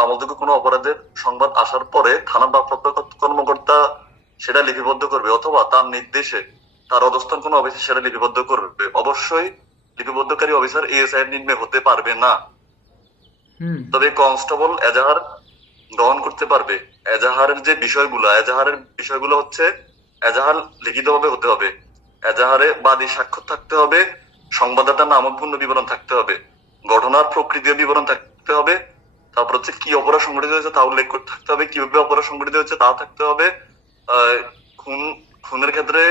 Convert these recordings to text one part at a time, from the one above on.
আমলযোগ্য কোনো অপরাধের সংবাদ আসার পরে থানার ভারপ্রাপ্ত কর্মকর্তা সেটা লিপিবদ্ধ করবে, অথবা তার নির্দেশে তার অধস্তন কোনো অফিসার সেটা লিপিবদ্ধ করবে। অবশ্যই লিপিবদ্ধকারী অফিসার এএসআই নিম্নে হতে পারবে না। তবে কনস্টেবল এজাহার গ্রহণ করতে পারবে। এজাহারের বিষয়গুলো হচ্ছে, এজাহার লিখিতভাবে হতে হবে, এজাহারে বাদী স্বাক্ষর থাকতে হবে, সংবাদদাতার নামপূর্ণ বিবরণ থাকতে হবে, ঘটনার প্রকৃতির বিবরণ থাকতে হবে, তারপর হচ্ছে কি অপরাধ সংঘটিত হয়েছে তা উল্লেখ করতে থাকতে হবে, কিভাবে অপরাধ সংঘটিত হয়েছে তা থাকতে হবে, খুনের ক্ষেত্রে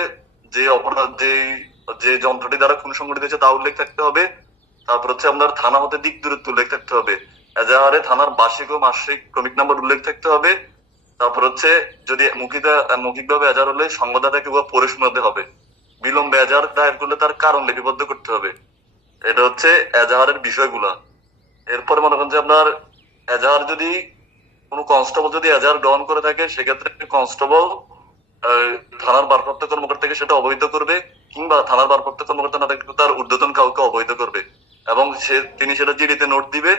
যে অপরাধ যে যন্ত্রটি দ্বারা খুন সংঘটিত হয়েছে তা উল্লেখ থাকতে হবে। তারপর হচ্ছে আপনার থানা হতে দিক দূরত্ব উল্লেখ থাকতে হবে। এজাহারে থানার বার্ষিক ও মাসিক ক্রমিক নাম্বার উল্লেখ থাকতে হবে। তারপর হচ্ছে যদি মৌখিকভাবে এজাহার হলে সংবাদদাতাকে পড়ে শোনাতে হবে। বিলম্বে এজাহার দায়ের করলে তার কারণ লিপিবদ্ধ করতে হবে। এটা হচ্ছে এজাহারের বিষয়গুলা। এরপরে মনে করেন যে আপনার এজাহার যদি কোনো কনস্টেবল যদি এজাহার গ্রহণ করে থাকে, সেক্ষেত্রে কনস্টেবল থানার ভারপ্রাপ্ত কর্মকর্তাকে সেটা অবহিত করবে, কিংবা থানার ভারপ্রাপ্ত কর্মকর্তা না থাকলে তার ঊর্ধ্বতন কাউকে অবহিত করবে, এবং তিনি সেটা জিডিতে নোট দিবে,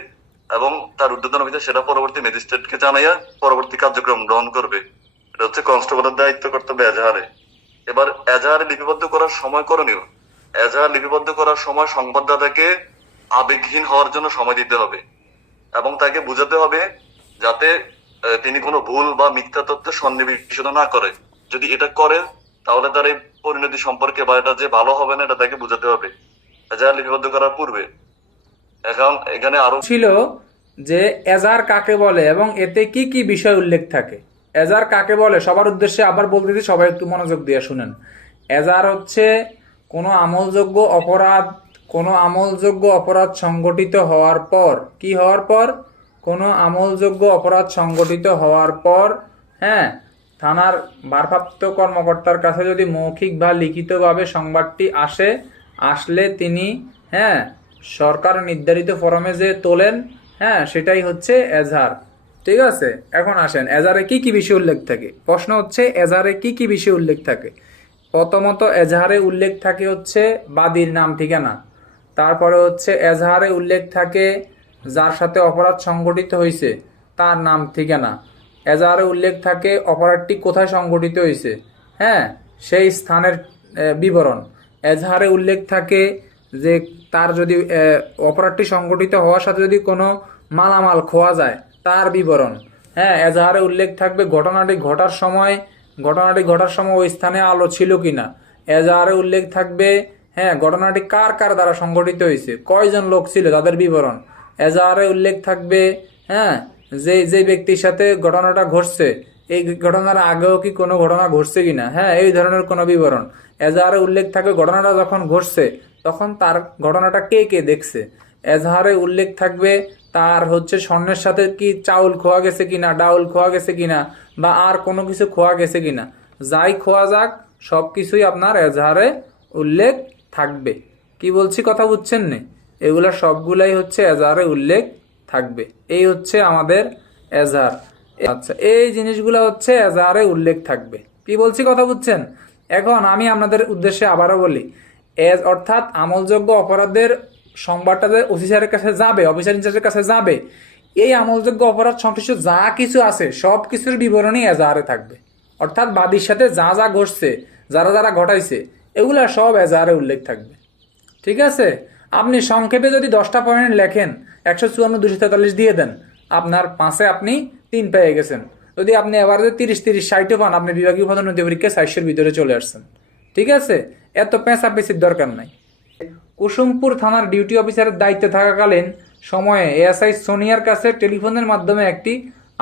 এবং তার ঊর্ধ্বতন অফিসার সেটা পরবর্তী ম্যাজিস্ট্রেটকে জানাইয়া পরবর্তী কার্যক্রম গ্রহণ করবে। এটা হচ্ছে কনস্টেবলের দায়িত্ব কর্তব্য এজাহারে। এবার এজাহারে লিপিবদ্ধ করার সময় করণীয়। এজাহার লিপিবদ্ধ করার সময় সংবাদদাতাকে আবেগহীন হওয়ার জন্য সময় দিতে হবে, এবং তাকে বুঝাতে হবে যাতে তিনি কোনো ভুল বা মিথ্যা তথ্য সন্নিবেশিত না করে। যদি এটা করে তাহলে তার এই পরিণতি সম্পর্কে বা এটা যে ভালো হবে না, এটা তাকে বুঝাতে হবে এজাহার লিপিবদ্ধ করার পূর্বে। এখন এখানে আরো ছিল যে এজাহার কাকে বলে এবং এতে কি কি বিষয় উল্লেখ থাকে। এজাহার কাকে বলে সবার উদ্দেশ্যে আবার বলতেছি, সবাই একটু মনোযোগ দিয়ে শুনেন। এজাহার হচ্ছে কোনো আমলযোগ্য অপরাধ সংগঠিত হওয়ার পর, কি হওয়ার পর? কোনো আমলযোগ্য অপরাধ সংগঠিত হওয়ার পর, হ্যাঁ, থানার ভারপ্রাপ্ত কর্মকর্তার কাছে যদি মৌখিক বা লিখিতভাবে সংবাদটি আসলে তিনি, হ্যাঁ, সরকার নির্ধারিত ফরমে যে তোলেন, হ্যাঁ, সেটাই হচ্ছে এজাহার। ঠিক আছে, এখন আসেন এজাহারে কি কি বিষয় উল্লেখ থাকে। প্রশ্ন হচ্ছে এজাহারে কি কি বিষয় উল্লেখ থাকে। প্রথমত এজাহারে উল্লেখ থাকে হচ্ছে বাদীর নাম ঠিকানা। তারপরে হচ্ছে এজাহারে উল্লেখ থাকে যার সাথে অপরাধ সংঘটিত হয়েছে তার নাম ঠিকানা। এজাহারে উল্লেখ থাকে অপরাধটি কোথায় সংঘটিত হয়েছে, হ্যাঁ, সেই স্থানের বিবরণ। এজাহারে উল্লেখ থাকে যে তার যদি অপরাধটি সংঘটিত হওয়ার সাথে যদি কোনো মালামাল খোয়া যায় তার বিবরণ। হ্যাঁ, এজাহারে উল্লেখ থাকবে ঘটনাটি ঘটার সময় ওই স্থানে আলো ছিল কিনা। এজাহারে উল্লেখ থাকবে, হ্যাঁ, ঘটনাটি কার কার দ্বারা সংঘটিত হয়েছে, কয়জন লোক ছিল তাদের বিবরণ। এজাহারে উল্লেখ থাকবে, হ্যাঁ, যে ব্যক্তির সাথে ঘটনাটা ঘটছে এই ঘটনার আগেও কি কোনো ঘটনা ঘটছে কিনা, হ্যাঁ, এই ধরনের কোনো বিবরণ। এজাহারে উল্লেখ থাকবে ঘটনাটা যখন ঘটছে তখন তার ঘটনাটা কে কে দেখছে। এজাহারে উল্লেখ থাকবে তার হচ্ছে স্বর্ণের সাথে কি চাউল খোয়া গেছে কিনা, ডাউল খোয়া গেছে কিনা, বা আর কোনো কিছু খোয়া গেছে কিনা। যাই খোয়া যাক সব কিছুই আপনার এজাহারে উল্লেখ থাকবে। কি বলছি কথা বুঝছেন না? এগুলা সবগুলাই হচ্ছে এজাহারে উল্লেখ থাকবে। এই হচ্ছে আমাদের এজাহার। আচ্ছা, এই জিনিসগুলো হচ্ছে এজাহারে উল্লেখ থাকবে। কি বলছি কথা বুঝছেন? এখন আমি আপনাদের উদ্দেশ্যে আবারও বলি, অর্থাৎ আমলযোগ্য অপরাধের সংবাদটা যে অফিসারের কাছে যাবে, অফিসার ইনচার্জের কাছে যাবে, এই আমলযোগ্য অপরাধ সংশ্লিষ্ট যা কিছু আছে সব কিছুর বিবরণই এজাহারে থাকবে। অর্থাৎ বাদীর সাথে যা যা ঘটছে, যারা যারা ঘটাইছে, এগুলা সব এজাহারে উল্লেখ থাকবে। ঠিক আছে, আপনি সংক্ষেপে যদি 10টা পয়েন্ট লেখেন, 154, 243 দিয়ে দেন, আপনার 5-এ আপনি 3 পেয়ে গেছেন। যদি আপনি এভারেজে 30, 60 পান, আপনি বিভাগীয় পদোন্নতি পরীক্ষায় 400-এর ভিতরে চলে আসছেন। ঠিক আছে, এত পেঁচাপেচির দরকার নাই। কুসুমপুর থানার ডিউটি অফিসারের দায়িত্বে থাকাকালীন সময়ে এএসআই সোনিয়ার কাছে টেলিফোনের মাধ্যমে একটি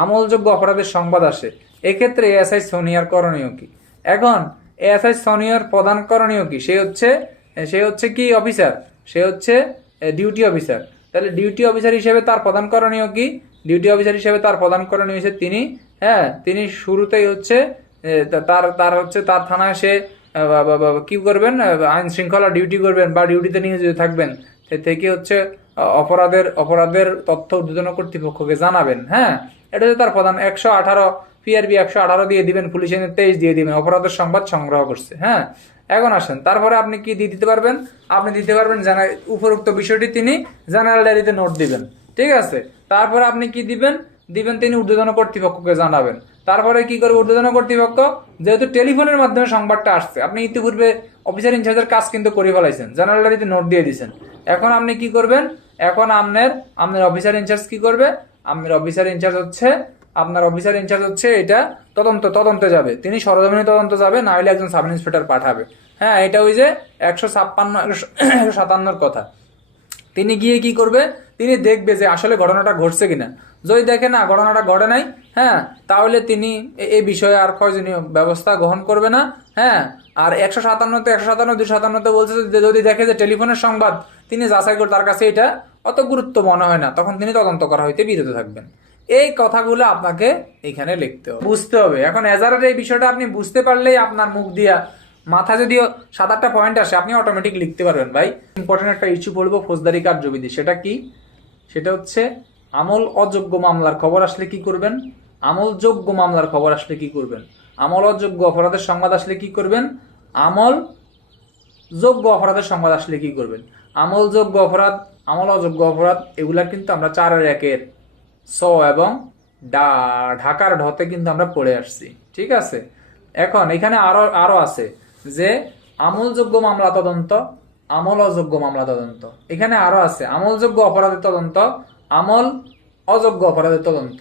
আমলযোগ্য অপরাধের সংবাদ আসে। এক্ষেত্রে এএসআই সোনিয়ার করণীয় কি? এখন এএসআই সোনিয়ার প্রধান করণীয় কি? সে হচ্ছে কি অফিসার? সে হচ্ছে ডিউটি অফিসার। তাহলে ডিউটি অফিসার হিসেবে তার প্রধান করণীয় কি? ডিউটি অফিসার হিসেবে তার প্রধান করণীয় হচ্ছে তিনি শুরুতেই হচ্ছে তার থানায় সে কি করবেন, আইন শৃঙ্খলা ডিউটি করবেন বা ডিউটিতে নিয়োজিত থাকবেন, থেকে হচ্ছে অপরাধের তথ্য ঊর্ধ্বতন কর্তৃপক্ষকে জানাবেন। হ্যাঁ, এটা হচ্ছে তার প্রধান। 118 PRB 118 দিয়ে দিবেন, পুলিশের 23 দিয়ে দিবেন, অপরাধের সংবাদ সংগ্রহ করছে। হ্যাঁ, এখন আসেন, তারপরে আপনি কি দিতে পারবেন? আপনি দিতে পারবেন উপরোক্ত বিষয়টি তিনি জেনারেল ডায়েরিতে নোট দিবেন। ঠিক আছে, তারপরে আপনি কি দিবেন, তিনি ঊর্ধ্বতন কর্তৃপক্ষকে জানাবেন। তারপরে কি করবে ঊর্ধ্বতন কর্তৃপক্ষ, যেহেতু টেলিফোনের মাধ্যমে সংবাদটা আসছে, আপনি ইতিপূর্বে অফিসার ইনচার্জের কাজ কিন্তু করে ফেলাইছেন, জেনারেল ডায়েরিতে নোট দিয়ে দিয়েছেন। এখন আপনি কি করবেন, এখন আপনার অফিসার ইনচার্জ কি করবে, আপনার অফিসার ইনচার্জ হচ্ছে এটা তদন্তে যাবে, তিনি সরজমিনে তদন্ত যাবে, না হলে একজন সাব ইন্সপেক্টর পাঠাবে। হ্যাঁ, এটা ওই যে 157 কথা। তিনি গিয়ে কি করবে, তিনি দেখবে যে আসলে ঘটনাটা ঘটছে কিনা। যদি দেখে না ঘটনাটা ঘটে নাই, হ্যাঁ, তাহলে তিনি এই বিষয়ে আর প্রয়োজনীয় ব্যবস্থা গ্রহণ করবে না। হ্যাঁ, আর 157 বলছে যে যদি দেখে যে টেলিফোনের সংবাদ তিনি যাচাই করে তার কাছে এটা অত গুরুত্ব মনে হয় না, তখন তিনি তদন্ত করা হইতে বিরত থাকবেন। এই কথাগুলো আপনাকে এখানে লিখতে হবে, বুঝতে হবে। এখন এজারের এই বিষয়টা আপনি বুঝতে পারলেই আপনার মুখ দিয়া মাথা যদিও 7-8টা পয়েন্ট আসে, আপনি অটোমেটিক লিখতে পারবেন। ভাই, ইম্পর্টেন্ট একটা ইস্যু বলবো, ফৌজদারি কার্যবিধি। সেটা কি? সেটা হচ্ছে আমল অযোগ্য মামলার খবর আসলে কি করবেন, আমলযোগ্য মামলার খবর আসলে কি করবেন, আমল অযোগ্য অপরাধের সংবাদ আসলে কি করবেন, আমল যোগ্য অপরাধের সংবাদ আসলে কি করবেন। আমলযোগ্য অপরাধ, আমল অযোগ্য অপরাধ, এগুলা কিন্তু আমরা 4-1 স এবং ঢাকার ঢতে কিন্তু আমরা পড়ে আসছি। ঠিক আছে, এখন এখানে আরো আছে যে আমলযোগ্য মামলা তদন্ত, আমল অযোগ্য মামলা তদন্ত। এখানে আরো আছে আমলযোগ্য অপরাধের তদন্ত, আমল অযোগ্য অপরাধের তদন্ত।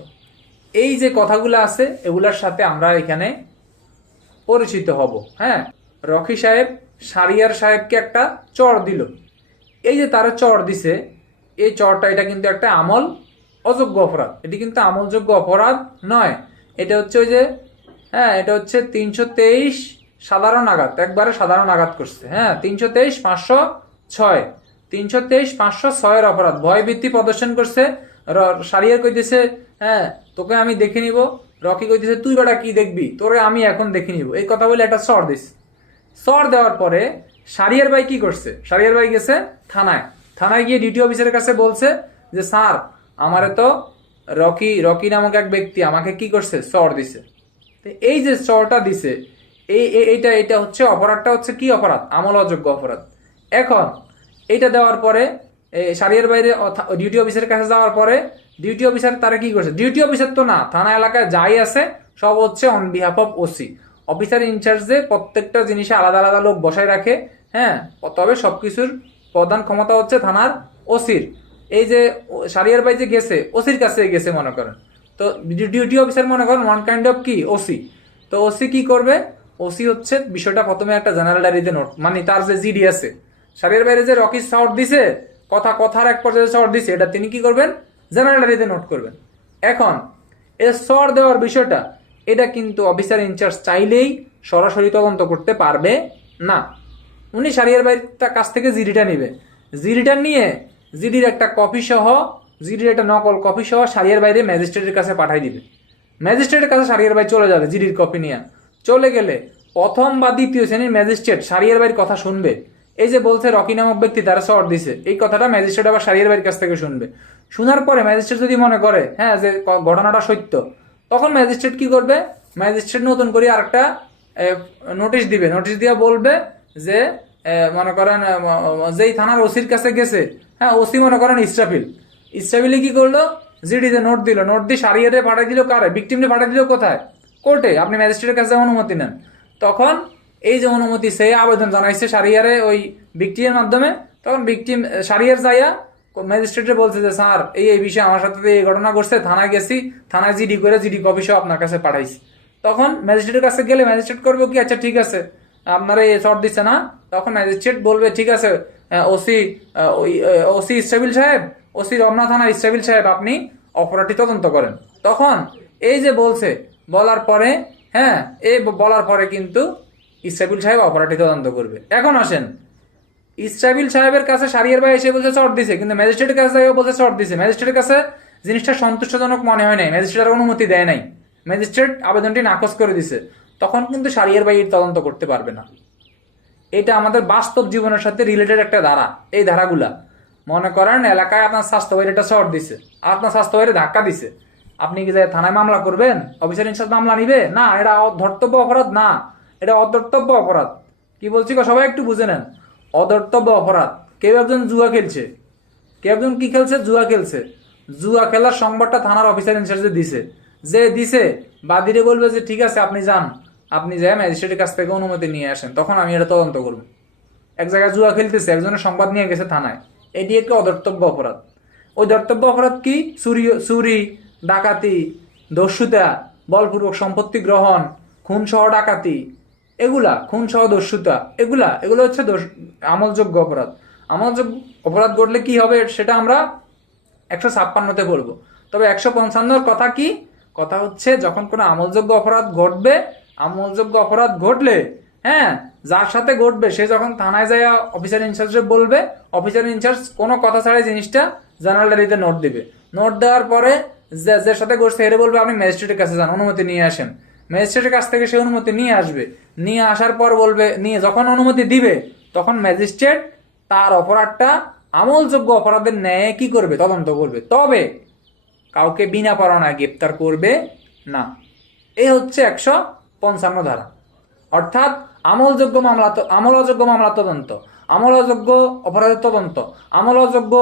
এই যে কথাগুলো আছে এগুলার সাথে আমরা এখানে পরিচিত হব। হ্যাঁ, রকি সাহেব সারিয়ার সাহেবকে একটা চর দিল, এই যে তারা চর দিছে, এই চরটা এটা কিন্তু একটা আমল অযোগ্য অপরাধ, এটি কিন্তু আমলযোগ্য অপরাধ নয়। এটা হচ্ছে ওই যে, হ্যাঁ, এটা হচ্ছে 323 সাধারণ আঘাত, একবারে সাধারণ আঘাত করছে। হ্যাঁ, 323-506, 323-506 অপরাধ, ভয় ভীতি প্রদর্শন করছে। সারিয়ার কইতেছে, হ্যাঁ, তোকে আমি দেখে নিব। রকি কইতেছে, তুই বেটা কি দেখবি, তোরে আমি এখন দেখে নিব। এই কথা বলে একটা চর দিস। চর দেওয়ার পরে সারিয়ার ভাই কি করছে, সারিয়ার ভাই গেছে থানায় গিয়ে ডিউটি অফিসারের কাছে বলছে যে স্যার, আমারে তো রকি নামক এক ব্যক্তি আমাকে কি করছে, চর দিছে। এই যে চরটা দিছে, এইটা হচ্ছে অপরাধটা হচ্ছে কি অপরাধ, আমল অযোগ্য অপরাধ। এখন এইটা দেওয়ার পরে সারিয়ার বাইরে ডিউটি অফিসারের কাছে যাওয়ার পরে ডিউটি অফিসার তারা কি করছে, ডিউটি অফিসার তো না, থানা এলাকায় যাই আছে সব হচ্ছে on behalf of OC. Officer ইনচার্জে প্রত্যেকটা জিনিসে আলাদা আলাদা লোক বসায় রাখে। হ্যাঁ, তবে সবকিছুর প্রধান ক্ষমতা হচ্ছে থানার ওসির। এই যে সারিয়ার ভাই যে গেছে ওসির কাছে গেছে মনে করেন, তো ডিউটি অফিসার মনে করেন ওয়ান কাইন্ড অফ কি ওসি। তো ওসি কি করবে, ওসি হচ্ছে বিষয়টা প্রথমে একটা জেনারেল ডায়েরিতে নোট, মানে তার যে জিডি আছে, সারিয়ার বাইরে যে রকি শর্ট দিছে, কথার এক পর্যায়ে শর্ট দিছে, এটা তিনি কি করবেন, জেনারেল ডায়েরিতে নোট করবেন। এখন এই শর্ট দেওয়ার বিষয়টা, এটা কিন্তু অফিসার ইনচার্জ চাইলেই সরাসরি তদন্ত করতে পারবে না। উনি সারিয়ার বাইরের কাছ থেকে জিডিটা নিবে, জিডিটা নিয়ে জিডির একটা কপি সহ, জিডির একটা নকল কপি সহ সারিয়ার বাইরে ম্যাজিস্ট্রেটের কাছে পাঠাই দিবে। ম্যাজিস্ট্রেটের কাছে সারিয়ার ভাই চলে যাবে, জিডির কপি নিয়ে চলে গেলে প্রথম বা দ্বিতীয় শ্রেণীর ম্যাজিস্ট্রেট সারিয়ার ভাইয়ের কথা শুনবে। এই যে বলছে রকি নামক ব্যক্তি তারা শর্ট দিছে, এই কথাটা ম্যাজিস্ট্রেট আবার সারিয়ার ভাইয়ের কাছ থেকে শুনবে। শোনার পরে ম্যাজিস্ট্রেট যদি মনে করে হ্যাঁ যে ঘটনাটা সত্য, তখন ম্যাজিস্ট্রেট কি করবে, ম্যাজিস্ট্রেট নতুন করে আরেকটা নোটিশ দিবে, নোটিশ দিয়ে বলবে যে মনে করেন যেই থানার ওসির কাছে গেছে, হ্যাঁ, ওসি মনে করেন ইসরাফিলি কি করলো, জিডিতে নোট দিল, নোট দিয়ে সারিয়ারে পাঠাই দিল কারে, ভিকটিমে পাঠাই দিল কোথায়, কোর্টে। আপনি ম্যাজিস্ট্রেটের কাছে অনুমতি নেন, তখন এই যে অনুমতি সে আবেদন জানাইছে সারিয়ারে ওই ভিকটিমের মাধ্যমে, তখন ভিকটিম সারিয়ার যাইয়া ম্যাজিস্ট্রেটে বলছে যে স্যার এই বিষয়ে আমার সাথে এই ঘটনা ঘটছে, থানায় গেছি, থানায় জিডি করে জিডি কপি সহ আপনার কাছে পাঠাইছি। তখন ম্যাজিস্ট্রেটের কাছে গেলে ম্যাজিস্ট্রেট করবে কি, আচ্ছা ঠিক আছে আপনারা এই শর্ট দিচ্ছে না, তখন ম্যাজিস্ট্রেট বলবে ঠিক আছে ওসি ইসরাফিল সাহেব, ওসি রমনা থানা ইসরাফিল সাহেব, আপনি অপরাধটি তদন্ত করেন। তখন এই যে বলছে বলার পরে, হ্যাঁ, এই বলার পরে কিন্তু ইসরাফিল সাহেব অপরাধটি তদন্ত করবে। এখন আসেন, ইসরাফিল সাহেবের কাছে সারিয়ার ভাই এসে বলছে শর্ট দিছে, কিন্তু ম্যাজিস্ট্রেটের কাছে বলছে শর্ট দিছে। ম্যাজিস্ট্রেটের কাছে জিনিসটা সন্তুষ্টজনক মনে হয় নাই, ম্যাজিস্ট্রেটের অনুমতি দেয় নাই, ম্যাজিস্ট্রেট আবেদনটি নাকচ করে দিছে। তখন কিন্তু সারিয়ার ভাই তদন্ত করতে পারবে না। এটা আমাদের বাস্তব জীবনের সাথে রিলেটেড একটা ধারা। এই ধারাগুলা মনে করেন এলাকায় আপনার স্বাস্থ্য বাইরে একটা শর্ট দিছে, আপনার স্বাস্থ্য বাইরে ধাক্কা দিছে, আপনি কি থানায় মামলা করবেন, অফিসার ইনচার্জ মামলা নিবে না? এটা ধর্তব্য অপরাধ না, এটা অধর্তব্য অপরাধ। কি বলছি সবাই একটু বুঝে নেন, অধর্তব্য অপরাধ। কেউ একজন জুয়া খেলছে, কেউ একজন কি খেলছে, জুয়া খেলছে, জুয়া খেলার সংবাদটা থানার অফিসার ইনচার্জে দিছে, যে দিছে বাদীরে বলবে যে ঠিক আছে আপনি যান, আপনি যাই ম্যাজিস্ট্রেটের কাছ থেকে অনুমতি নিয়ে আসেন, তখন আমি এটা তদন্ত করবো। এক জায়গায় জুয়া খেলতেছে, একজনের সংবাদ নিয়ে গেছে থানায়, এটি একটি অধর্তব্য অপরাধ। ওই ধর্তব্য অপরাধ কি? চুরি, ডাকাতি, দস্যুতা, বলপূর্বক সম্পত্তি গ্রহণ, খুন সহ ডাকাতি, এগুলা, খুন সহ দস্যুতা, এগুলো হচ্ছে আমলযোগ্য অপরাধ। আমলযোগ্য অপরাধ ঘটলে কি হবে সেটা আমরা 156তে বলবো। তবে 155 কথা কি? কথা হচ্ছে যখন কোনো আমলযোগ্য অপরাধ ঘটবে, আমলযোগ্য অপরাধ ঘটলে হ্যাঁ যার সাথে ঘটবে সে যখন থানায় যায় অফিসার ইনচার্জে বলবে, অফিসার ইনচার্জ কোনো কথা ছাড়াই জিনিসটা জেনারেল ডায়েরিতে নোট দিবে। নোট দেওয়ার পরে যে সাথে ঘটছে এর বলবে আপনি ম্যাজিস্ট্রেটের কাছে যান, অনুমতি নিয়ে আসেন। ম্যাজিস্ট্রেটের কাছ থেকে সে অনুমতি নিয়ে আসবে, নিয়ে আসার পর বলবে, নিয়ে যখন অনুমতি দিবে তখন ম্যাজিস্ট্রেট তার অপরাধটা আমলযোগ্য অপরাধের ন্যায় কি করবে? তদন্ত করবে। তবে কাউকে বিনা পরোয়ানায় গ্রেপ্তার করবে না। এই হচ্ছে 155 ধারা। অর্থাৎ আমলযোগ্য মামলা তদন্ত, আমলযোগ্য অপরাধের তদন্ত, আমলযোগ্য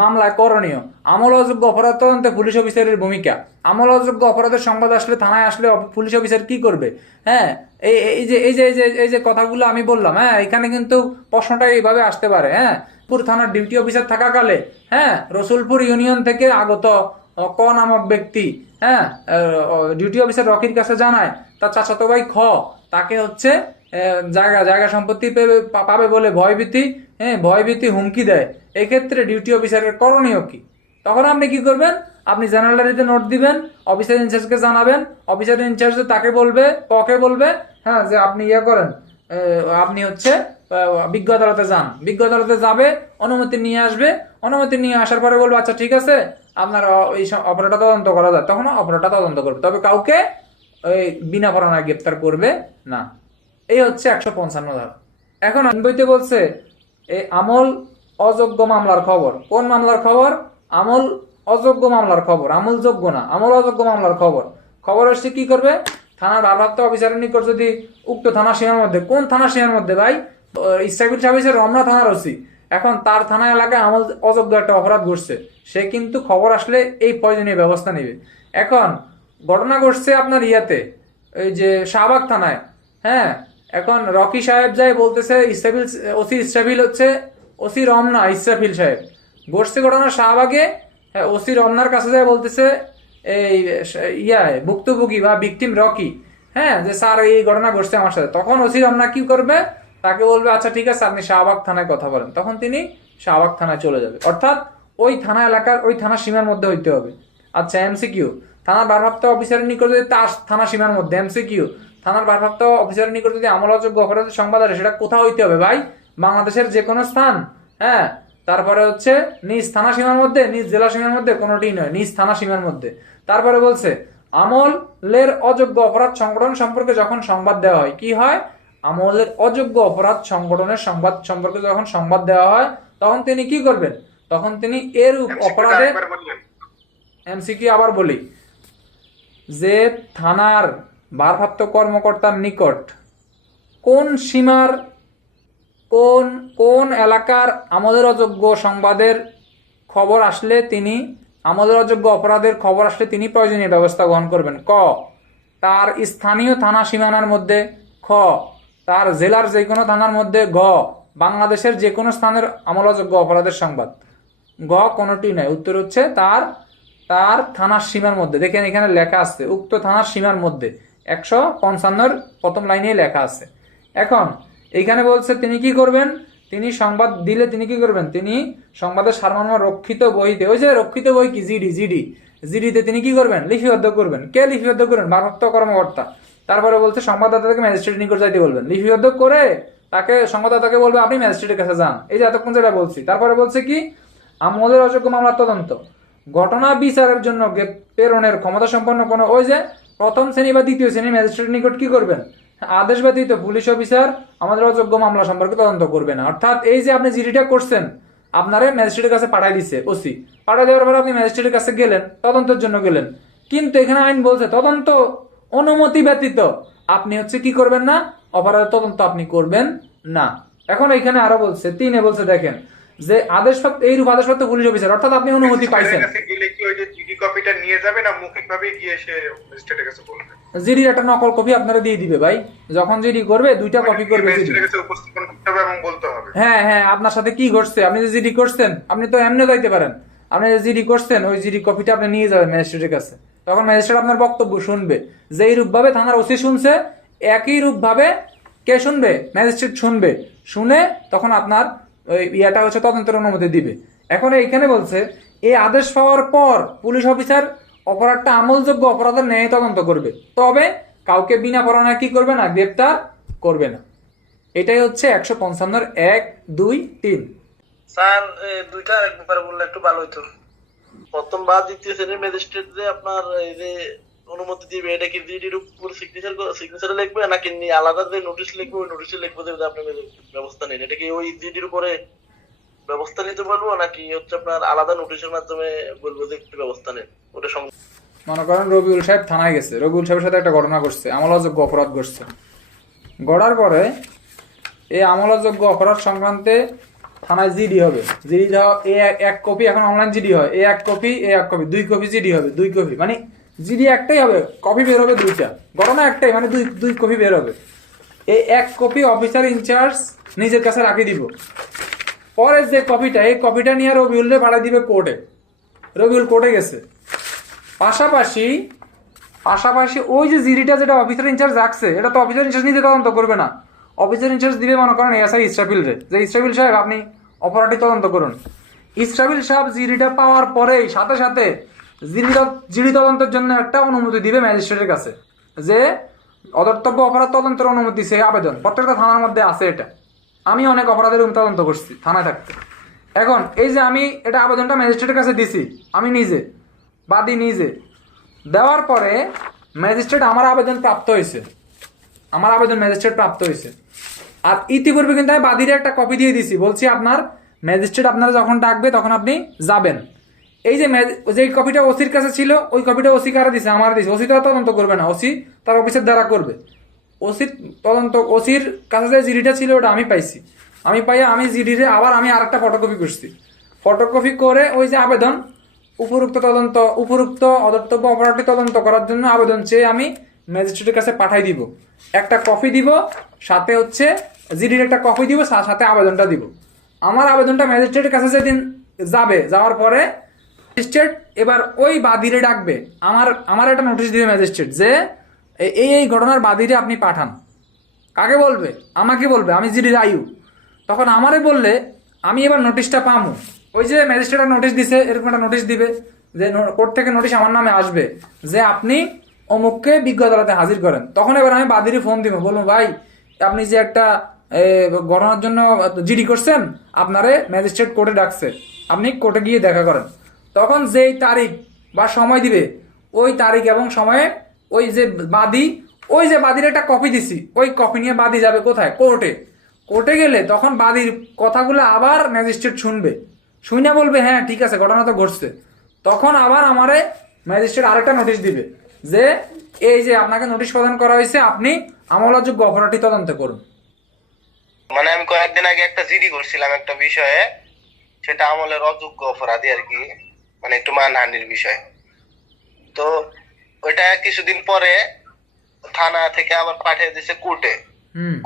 মামলায় করণীয়, আমলযোগ্য অপরাধ তদন্তে পুলিশ অফিসারের ভূমিকা, আমলযোগ্য অপরাধের সংবাদ আসলে থানায় আসলে পুলিশ অফিসার কি করবে। হ্যাঁ, এই যে কথাগুলো আমি বললাম, হ্যাঁ এখানে কিন্তু প্রশ্নটা এইভাবে আসতে পারে। হ্যাঁ, পুর থানার ডিউটি অফিসার থাকাকালে হ্যাঁ রসুলপুর ইউনিয়ন থেকে আগত ক নামক ব্যক্তি হ্যাঁ ডিউটি অফিসার রকির কাছে জানায় তার চাচাতো ভাই খ তাকে হচ্ছে জায়গা সম্পত্তি পাবে বলে ভয়ভীতি হুমকি দেয়। এক্ষেত্রে ডিউটি অফিসারের করণীয় কি? তখন আপনি কি করবেন? আপনি জেনারেল ডায়েরিতে নোট দিবেন, অফিসার ইনচার্জকে জানাবেন, অফিসার ইনচার্জ তাকে বলবে, ককে বলবে হ্যাঁ যে আপনি করেন, আপনি হচ্ছে বিজ্ঞ আদালতে যান, বিজ্ঞ আদালতে যাবে, অনুমতি নিয়ে আসবে, অনুমতি নিয়ে আসার পরে বলবে আচ্ছা ঠিক আছে আপনার এই অপরাধটা তদন্ত করা যায়, তখন অপরাধটা তদন্ত করবে। তবে কাউকে ওই বিনা পরোয়ানায় গ্রেপ্তার করবে না। এই হচ্ছে 155 ধারা। এখন বইতে বলছে এই আমল অযোগ্য মামলার খবর। কোন মামলার খবর? আমল অযোগ্য মামলার খবর, আমলযোগ্য না, আমল অযোগ্য মামলার খবর। খবর হচ্ছে কি করবে? থানার ভারপ্রাপ্ত অফিসারের নিকট যদি উক্ত থানা সীমার মধ্যে, কোন থানা সীমার মধ্যে ভাই? ইসরাফিল সাহেব রমনা থানার ওসি। এখন তার থানা এলাকায় আমল অযোগ্য একটা অপরাধ ঘটছে, সে কিন্তু খবর আসলে এই প্রয়োজনীয় ব্যবস্থা নেবে। এখন ঘটনা ঘটছে আপনার এই যে শাহবাগ থানায়। হ্যাঁ, এখন রকি সাহেব যায় বলতেছে ইসরাফিল হচ্ছে ওসি রমনা, ইসরাফিল সাহেব ঘটছে ঘটনা শাহবাগে। ওসি রমনার কাছে যায় বলতেছে এই ভুক্তভোগী বা ভিকটিম রকি হ্যাঁ যে স্যার এই ঘটনা ঘটছে আমার সাথে। তখন ওসি রমনা কি করবে? তাকে বলবে আচ্ছা ঠিক আছে আপনি শাহবাগ থানায় কথা বলেন। তখন তিনি শাহবাগ থানায় চলে যাবে। অর্থাৎ ওই থানা এলাকার ওই থানা সীমার মধ্যে হইতে হবে। আচ্ছা এমসিকিউ, থানার ভারপ্রাপ্ত অফিসারের নিকট যদি তার থানা সীমার মধ্যে, এমসিকিউ থানার ভারপ্রাপ্ত অফিসারের নিকট যদি আমলযোগ্য অপরাধের সংবাদ আসে সেটা কোথাও হইতে হবে ভাই? বাংলাদেশের যে কোনো স্থান। হ্যাঁ, তারপরে হচ্ছে নিজ থানা সীমার মধ্যে, নিজ জেলা সীমার মধ্যে, কোনোটি নয়, নিজ থানা সীমার মধ্যে। তারপরে বলছে আমলের অযোগ্য অপরাধ সংগঠন সম্পর্কে যখন সংবাদ দেওয়া হয়, কি হয়? আমলের অযোগ্য অপরাধ সংগঠনের সংবাদ সম্পর্কে যখন সংবাদ দেওয়া হয় তখন তিনি কি করবেন? তখন তিনি এরূপ অপরাধে এমসিকিউ আবার বলি যে থানার ভারপ্রাপ্ত কর্মকর্তার নিকট কোন সীমার কোন এলাকার আমলের অযোগ্য সংবাদের খবর আসলে তিনি, আমলের অযোগ্য অপরাধের খবর আসলে তিনি প্রয়োজনীয় ব্যবস্থা গ্রহণ করবেন। ক, তার স্থানীয় থানা সীমানার মধ্যে। খ, তার জেলার যে কোনো থানার মধ্যে। গ, বাংলাদেশের যে কোনো স্থানের আমল অযোগ্য অপরাধের সংবাদ। গ, কোনোটি নয়। উত্তর হচ্ছে তার থানার সীমার মধ্যে। দেখেন এখানে লেখা আছে উক্ত থানার সীমার মধ্যে, 155 প্রথম লাইনে লেখা আছে। এখন এইখানে বলছে তিনি কি করবেন? তিনি সংবাদ দিলে তিনি কি করবেন? তিনি সংবাদের সারমর্ম রক্ষিত বইতে, ওই যে রক্ষিত বই কি জিডিতে তিনি কি করবেন? লিপিবদ্ধ করবেন। কে লিপিবদ্ধ করবেন? ভারপ্রাপ্ত কর্মকর্তা। তারপরে বলছে সংবাদদাতাকে ম্যাজিস্ট্রেট নিকট যাইতে বলবেন। লিপিবদ্ধ করে তাকে সংবাদদাতাকে বলবে আপনি ম্যাজিস্ট্রেটের কাছে যান। এই যে এতক্ষণ যেটা বলছি। তারপরে বলছে কি? আমলের অযোগ্য মামলার তদন্ত, ঘটনা বিচারের জন্য প্রেরণের ক্ষমতা সম্পন্ন কোন, ওই যে প্রথম শ্রেণী বা দ্বিতীয় শ্রেণী ম্যাজিস্ট্রেট নিকট কি করবেন? আদেশ ব্যতীত পুলিশ অফিসার আমাদের অযোগ্য মামলা সম্পর্কে তদন্ত করবে না। অর্থাৎ এই যে আপনি জিডিটা করছেন, আপনারে ম্যাজিস্ট্রেটের কাছে পাঠাই দিচ্ছে ওসি, পাঠাই দেওয়ার পরে আপনি ম্যাজিস্ট্রেটের কাছে গেলেন, তদন্তের জন্য গেলেন, কিন্তু এখানে আইন বলছে তদন্ত অনুমতি ব্যতীত আপনি হচ্ছে কি করবেন না? অপরাধের তদন্ত আপনি করবেন না। এখন এখানে আরো বলছে 3 বলছে দেখেন যে আদেশপ্রাপ্ত এইরূপ আদেশপ্রাপ্ত পুলিশ অফিসার, অর্থাৎ আপনি অনুমতি পাইছেন। কাছে গেলে কি ওই যে জিডি কপিটা নিয়ে যাবে না মৌখিকভাবে গিয়ে সে ম্যাজিস্ট্রেটের কাছে বলবে? জিডির একটা নকল কপি আপনারা দিয়ে দিবে ভাই, যখন জিডি করবে 2টা কপি করবে জিডি। ম্যাজিস্ট্রেটের কাছে উপস্থাপন করতে হবে এবং বলতে হবে। হ্যাঁ হ্যাঁ, আপনার সাথে কি ঘটছে, আপনি যে জিডি করছেন, আপনি তো এমনি যাইতে পারেন, আপনি যে জিডি করছেন ওই জিডি কপিটা আপনি নিয়ে যাবেন ম্যাজিস্ট্রেটের কাছে। তখন ম্যাজিস্ট্রেট আপনার বক্তব্য শুনবে, যেই রূপভাবে থানার ওসি শুনছে একই রূপভাবে কে শুনবে, ম্যাজিস্ট্রেট শুনবে। শুনে তখন আপনার ওই ইয়াটা হচ্ছে তদন্তের অনুমতি দিবে। এখন এইখানে বলছে এই আদেশ পাওয়ার পর পুলিশ অফিসার অপরাধটা আমলযোগ্য অপরাধের ন্যায় তদন্ত করবে, তবে কাউকে বিনা পরোয়ানায় কি করবে না, গ্রেপ্তার করবে না। এটাই হচ্ছে 155-র 1, 2, 3। স্যার দুইটা একবার বললে একটু ভালো হতো। প্রথম বা দ্বিতীয় শ্রেণীর ম্যাজিস্ট্রেট যে আপনার এই যে অনুমতি দিবে, এটা কি জিডির উপর সিগনেচার লিখবে নাকি আলাদা যে নোটিশ লিখবে ওই নোটিশে লিখবে যে আপনি ব্যবস্থা নিন? এটা কি ওই জিডির উপরে ব্যবস্থা নিতে বলবো নাকি হচ্ছে আপনার আলাদা নোটিশের মাধ্যমে বলবো যে একটু ব্যবস্থা নেন? ওটা মনে করেন রবিউল সাহেব থানায় গেছে, রবিউল সাহেবের সাথে একটা ঘটনা ঘটছে, আমলাযোগ্য অপরাধ ঘটছে। গড়ার পরে এই আমলাযোগ্য অপরাধ সংক্রান্তে থানায় জিডি হবে। জিডি এক কপি, এখন অনলাইন জিডি হয়, এ এক কপি 2 কপি জিডি হবে, 2 কপি, মানে জিডি একটাই হবে, কপি বের হবে 2টা, ঘটনা একটাই, মানে দুই কপি বের হবে। এই 1 কপি অফিসার ইনচার্জ নিজের কাছে রাখি দিব। পরে যে কপিটা, এই কপিটা নিয়ে রবিউলরে পাঠিয়ে দিবে কোর্টে। রবিউল কোর্টে গেছে, পাশাপাশি ওই যে জিডিটা যেটা অফিসার ইনচার্জ রাখছে, এটা তো অফিসার ইনচার্জ নিজে তদন্ত করবে না, অফিসার ইনচার্জ দিবে মনে করেন এসআই ইসরাফিল রে, যে ইসরাফিল সাহেব আপনি অপরাধী তদন্ত করুন। ইসরাফিল সাহেব জিডিটা পাওয়ার পরেই সাথে সাথে জিডি তদন্তের জন্য একটা অনুমতি দিবে ম্যাজিস্ট্রেটের কাছে, যে অদর্তব্য অপরাধ তদন্তের অনুমতি সে আবেদন প্রত্যেকটা থানার মধ্যে আছে। এটা আমি অনেক অপরাধের তদন্ত করছি থানায় থাকতে। এখন এই যে আমি এটা আবেদনটা ম্যাজিস্ট্রেটের কাছে দিছি, আমি নিজে বাদী নিজে দেওয়ার পরে ম্যাজিস্ট্রেট আমার আবেদন প্রাপ্ত হয়েছে, আমার আবেদন ম্যাজিস্ট্রেট প্রাপ্ত হয়েছে। আর ইতিপূর্বে কিন্তু আমি বাদীরে একটা কপি দিয়ে দিছি, বলছি আপনার ম্যাজিস্ট্রেট আপনারা যখন ডাকবে তখন আপনি যাবেন। এই যে কপিটা ওসির কাছে ছিল, ওই কপিটা ওসি কারা দিছে, আমার দিছে। ওসি তো তদন্ত করবে না, ওসি তার অফিসের দ্বারা করবে। ওসির তদন্ত, ওসির কাছে যে জিডিটা ছিল ওটা আমি পাইছি, আমি পাইয়া আমি জিডিরে আবার আমি আরেকটা ফটোকপি করছি। ফটোকপি করে ওই যে আবেদন উপরুক্ত অদর্তব্য অপরাধটি তদন্ত করার জন্য আবেদন চেয়ে আমি ম্যাজিস্ট্রেটের কাছে পাঠাই দিব। একটা কপি দিব, সাথে হচ্ছে জিডির একটা কপি দিব, সাথে আবেদনটা দিব। আমার আবেদনটা ম্যাজিস্ট্রেটের কাছে যেদিন যাবে, যাওয়ার পরে ম্যাজিস্ট্রেট এবার ওই বাদীরে ডাকবে, আমার একটা নোটিশ দিবে ম্যাজিস্ট্রেট যে এই ঘটনার বাদীরে আপনি পাঠান। কাকে বলবে? আমাকে বলবে, আমি জিডির আয়ু। তখন আমারে বললে আমি এবার নোটিশটা পামু। ওই যে ম্যাজিস্ট্রেট নোটিশ দিছে, এরকম একটা নোটিশ দিবে যে কোর্ট থেকে নোটিশ আমার নামে আসবে যে আপনি অমুককে বিজ্ঞ আদালতে হাজির করেন। তখন এবার আমি বাদীরে ফোন দিব, বলবো ভাই আপনি যে একটা ঘটনার জন্য জিডি করছেন, আপনারে ম্যাজিস্ট্রেট কোর্টে ডাকছে, আপনি কোর্টে গিয়ে দেখা করেন। তখন যেই তারিখ বা সময় দিবে, ওই তারিখ এবং সময়ে ওই যে বাদীর একটা কপি দিছি, ওই কপি নিয়ে বাদী যাবে কোথায়? কোর্টে। কোর্টে গেলে তখন বাদীর কথাগুলো আবার ম্যাজিস্ট্রেট শুনবে, শুনে বলবে হ্যাঁ ঠিক আছে ঘটনা তো ঘটছে। তখন আবার আমারে ম্যাজিস্ট্রেট আরেকটা নোটিশ দিবে যে এই যে আপনাকে নোটিশ প্রদান করা হয়েছে, আপনি আমলাযোগ্য অপরাধটি তদন্ত করুন। মানে আমি কয়েকদিন আগে একটা জিডি করছিলাম একটা বিষয়ে, সেটা আমলের অযোগ্য অপরাধী আর কি, মানে একটু মানহানির বিষয়। তো ওইটা কিছুদিন পরে থানা থেকে আবার পাঠিয়ে দিয়েছে কোর্টে।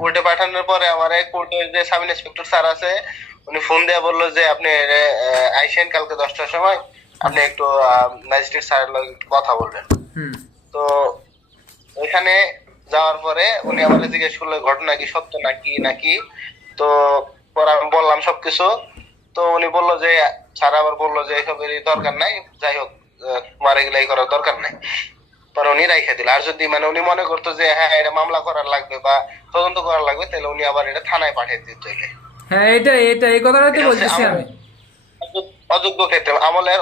কোর্টে পাঠানোর পরে আমার কোর্টের যে সাব ইন্সপেক্টর স্যার আছে, উনি ফোন দিয়ে বললো যে আপনি আইসেন কালকে 10টার সময়, আপনি একটু ম্যাজিস্ট্রেট স্যারের লগে একটু কথা বলবেন। তো ওইখানে যাওয়ার পরে উনি আমাকে জিজ্ঞেস করলো ঘটনা কি সত্য নাকি। তো পরে আমি বললাম সবকিছু। তো উনি বললো যে স্যার আবার বললো যে এসবের দরকার নাই, যাই হোক মারে গেলে এই করার দরকার নাই। পরে উনি রাইখা দিল। আর যদি মানে উনি মনে করতো যে হ্যাঁ এটা মামলা করার লাগবে বা তদন্ত করার লাগবে, তাহলে উনি আবার এটা থানায় পাঠিয়ে দিত। হ্যাঁ এটা এই কথাটাই তো বলতেছি আমি। অযোগ্য ক্ষেত্রে আমলের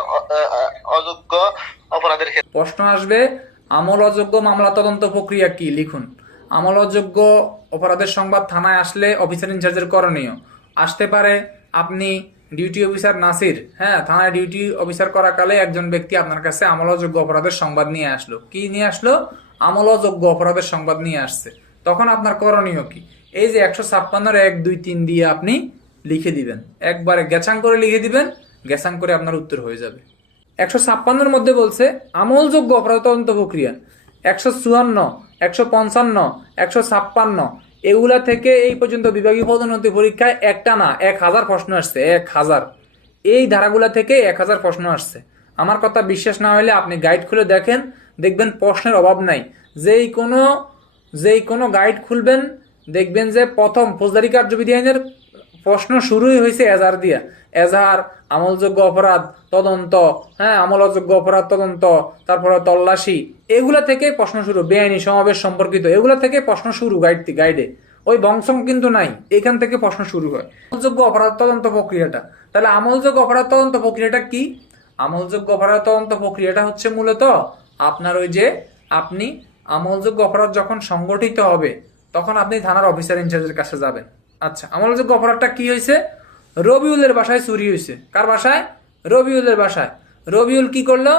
অযোগ্য অপরাধের ক্ষেত্রে প্রশ্ন আসবে, আমল অযোগ্য মামলা তদন্ত প্রক্রিয়া কি? লিখুন। আমল অযোগ্য অপরাধের সংবাদ থানায় আসলে অফিসার ইনচার্জের করণীয় আসতে পারে। আপনি ডিউটি অফিসার নাসির, হ্যাঁ থানায় ডিউটি অফিসার করাকালে একজন ব্যক্তি আপনার কাছে আমল অযোগ্য অপরাধের সংবাদ নিয়ে আসলো। কি নিয়ে আসলো? আমল অযোগ্য অপরাধের সংবাদ নিয়ে আসছে। তখন আপনার করণীয় কি? এই যে 156-এর 1, 2, 3 দিয়ে আপনি লিখে দিবেন, একবারে গ্যাচাং করে লিখে দিবেন, গ্যাচাং করে আপনার উত্তর হয়ে যাবে। 156-র মধ্যে বলছে আমলযোগ্য অপরাধ তদন্ত প্রক্রিয়া। 154, 155, 156 এগুলা থেকে এই পর্যন্ত বিভাগীয় পদোন্নতি পরীক্ষায় একটা না 1000 প্রশ্ন আসছে, 1000। এই ধারাগুলা থেকে 1000 প্রশ্ন আসছে। আমার কথা বিশ্বাস না হলে আপনি গাইড খুলে দেখেন, দেখবেন প্রশ্নের অভাব নাই। যেই কোনো গাইড খুলবেন দেখবেন যে প্রথম ফৌজদারি কার্যবিধি আইনের প্রশ্ন শুরুই হয়েছে এজাহার দিয়া। এজাহার, আমলযোগ্য অপরাধ তদন্ত, হ্যাঁ আমলযোগ্য অপরাধ তদন্ত, তারপরে তল্লাশি, এগুলা থেকে প্রশ্ন শুরু। বেআইনি সমাবেশ সম্পর্কিত এগুলা থেকে প্রশ্ন শুরু গাইডে। ওই বংশম কিন্তু নাই, এখান থেকে প্রশ্ন শুরু হয়। আমলযোগ্য অপরাধ তদন্ত প্রক্রিয়াটা, তাহলে আমলযোগ্য অপরাধ তদন্ত প্রক্রিয়াটা কি? আমলযোগ্য অপরাধ তদন্ত প্রক্রিয়াটা হচ্ছে মূলত আপনার ওই যে আপনি আমলযোগ্য অপরাধ যখন সংগঠিত হবে তখন আপনি থানার অফিসার ইনচার্জের কাছে যাবেন। আচ্ছা, আমলযোগ্য অপরাধটা কি হয়েছে? রবিউলের বাসায় চুরি হয়েছে। কার বাসায়? রবিউলের বাসায়। রবিউল কি করলো?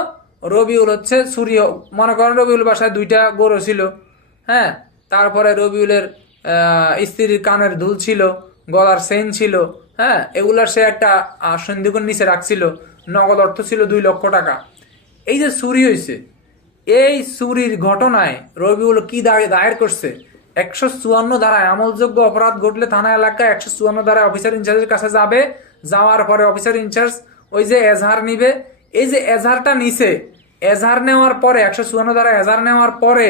রবিউল হচ্ছে চুরি, মনে করেন রবিউল বাসায় 2টা গরু ছিল, হ্যাঁ, তারপরে রবিউলের স্ত্রীর কানের দুল ছিল, গলার চেইন ছিল, হ্যাঁ, এগুলার সে একটা সন্ধিকর নিচে রাখছিল, নগদ অর্থ ছিল 2 লক্ষ টাকা। এই যে চুরি হয়েছে, এই চুরির ঘটনায় রবিউল কি দায়ের করছে? 154 ধারায় আমলযোগ্য অপরাধ ঘটলে থানা এলাকায় 154 ধারায় অফিসার ইনচার্জের কাছে যাবে। যাওয়ার পরে অফিসার ইনচার্জ ওই যে এজাহার নিবে। এই যে এজাহারটা নিছে, এজাহার নেওয়ার পরে 154 ধারায় এজাহার নেওয়ার পরে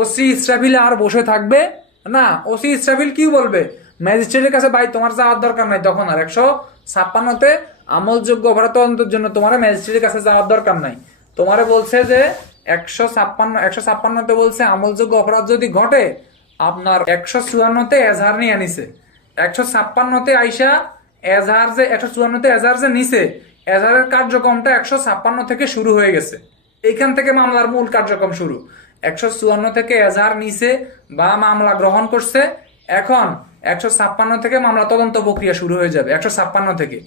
ওসি ইসরাফিল আর বসে থাকবে না। ওসি ইসরাফিল কি বলবে? ম্যাজিস্ট্রেটের কাছে ভাই তোমার যাওয়ার দরকার নাই। তখন আর 156-তে আমলযোগ্য অপরাধ তদন্তের জন্য তোমার ম্যাজিস্ট্রেটের কাছে যাওয়ার দরকার নাই। তোমারে বলছে যে 156-তে বলছে আমলযোগ্য অপরাধ যদি ঘটে আপনার 154-তে এজাহার নিয়ে আনিছে। 156-তে আইসা এজাহার যে 154-তে এজাহার যে নিছে, এজাহারের কার্যক্রমটা 156 থেকে শুরু হয়ে গেছে। এইখান থেকে মামলার মূল কার্যক্রম শুরু। 154 থেকে এজাহার নিছে বা মামলা গ্রহণ করছে, এখন 156 থেকে মামলা তদন্ত প্রক্রিয়া শুরু হয়ে যাবে। 156 থেকে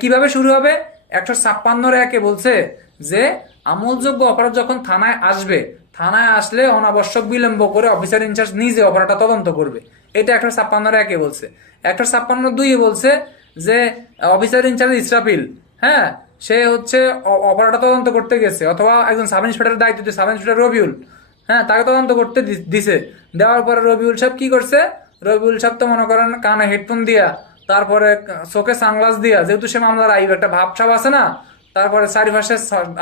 কিভাবে শুরু হবে? 156-1 বলছে যে আমলযোগ্য অপরাধ যখন থানায় আসবে, থানায় আসলে অনাবশ্যক বিলম্ব করে অফিসার ইনচার্জ নিজে অপরাধটা তদন্ত করবে। এটা 156-1 বলছে। 156-2 বলছে যে অফিসার ইনচার্জ ইসরাফিল, হ্যাঁ, সে হচ্ছে অপরাধটা তদন্ত করতে গেছে, অথবা একজন সাব ইন্সপেক্টরের দায়িত্ব দিয়ে সাব ইন্সপেক্টর রবিউল, হ্যাঁ, তাকে তদন্ত করতে দিছে। দেওয়ার পরে রবিউল সাহেব কি করছে? রবিউল সাহেব তো মনে করেন কানে হেডফোন দিয়া, তারপরে চোখে সানগ্লাস দিয়া, যেহেতু সে মামলার আইব একটা ভাবসাব আছে না, তারপরে চারিপাশে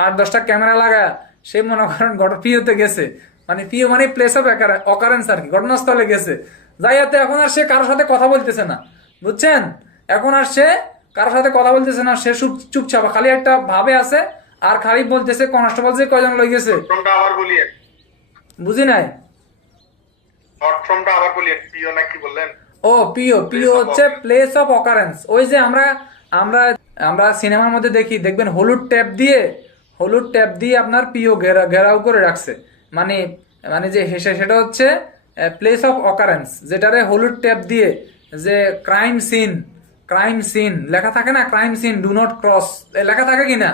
8-10টা ক্যামেরা লাগায় সে মনে করেন পিওতে গেছে, মানে পিও মানে প্লেস অফ অকারেন্স আর কি, ঘটনাস্থলে গেছে। যাইয়াতে এখন আর সে কারোর সাথে কথা বলতেছে না, বুঝছেন? এখন আর সে কারোর সাথে কথা বলতেছে না, সে চুপচাপ খালি একটা ভাবে আছে, আর খালি বলতেছে কনস্টেবল যে কয়জন লই গেছে। আবার বলি, বুঝি নাই। আবার বলি, পিও নাকি বললেন? ও পিও হচ্ছে প্লেস অফ অকারেন্স। ওই যে আমরা সিনেমার মধ্যে দেখবেন হলুদ ট্যাপ দিয়ে আপনার পিও ঘেরাও করে রাখছে, মানে যে সেটা হচ্ছে প্লেস অফ অকারেন্স, যেটারে হলুদ ট্যাপ দিয়ে যে ক্রাইম সিন লেখা থাকে না, crime scene do not cross লেখা থাকে কিনা,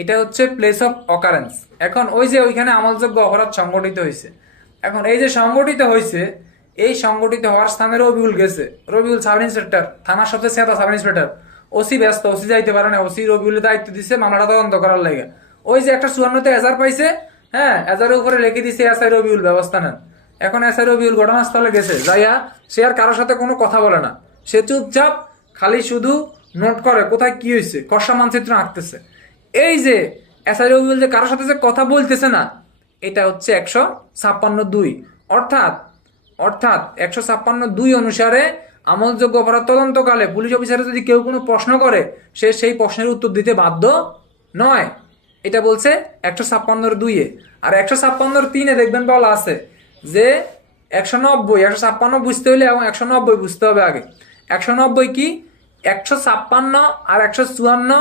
এটা হচ্ছে প্লেস অফ অকারেন্স। এখন ওই যে ওইখানে আমলযোগ্য অপরাধ সংগঠিত হয়েছে। এখন এই যে সংগঠিত হয়েছে, এই সংগঠিত হওয়ার স্থানে রবিউল গেছে। রবিউল সাব ইন্সপেক্টর, থানার সবচেয়ে সেরা সাব ইন্সপেক্টর। ওসি ব্যস্ত, ওসি যাইতে পারে না, ওসি রবিউলের দায়িত্ব দিচ্ছে মামলাটা তদন্ত করার লাগে। ওই যে 154-তে এজাহার পাইছে, হ্যাঁ, এজাহারের উপরে লিখে দিছে এসআই রবিউল ব্যবস্থা নেন। এখন এসআই রবিউল ঘটনাস্থলে গেছে, যাইয়া সে আর কারোর সাথে কোনো কথা বলে না, সে চুপচাপ খালি শুধু নোট করে কোথায় কি হয়েছে, খসড়া মানচিত্র আঁকতেছে। এই যে এসআই রবিউল যে কারোর সাথে যে কথা বলতেছে না, এটা হচ্ছে 156(2)। অর্থাৎ 156(2) অনুসারে আমলযোগ্য অপরাধ তদন্তকালে পুলিশ অফিসার যদি কেউ কোনো প্রশ্ন করে, সে সেই প্রশ্নের উত্তর দিতে বাধ্য নয়। এটা বলছে 156(2)-এ। আর 156(3)-এ দেখবেন বলা আছে যে 190 বুঝতে হলে এবং 190 বুঝতে হবে আগে। 190 কি? 156 আর 154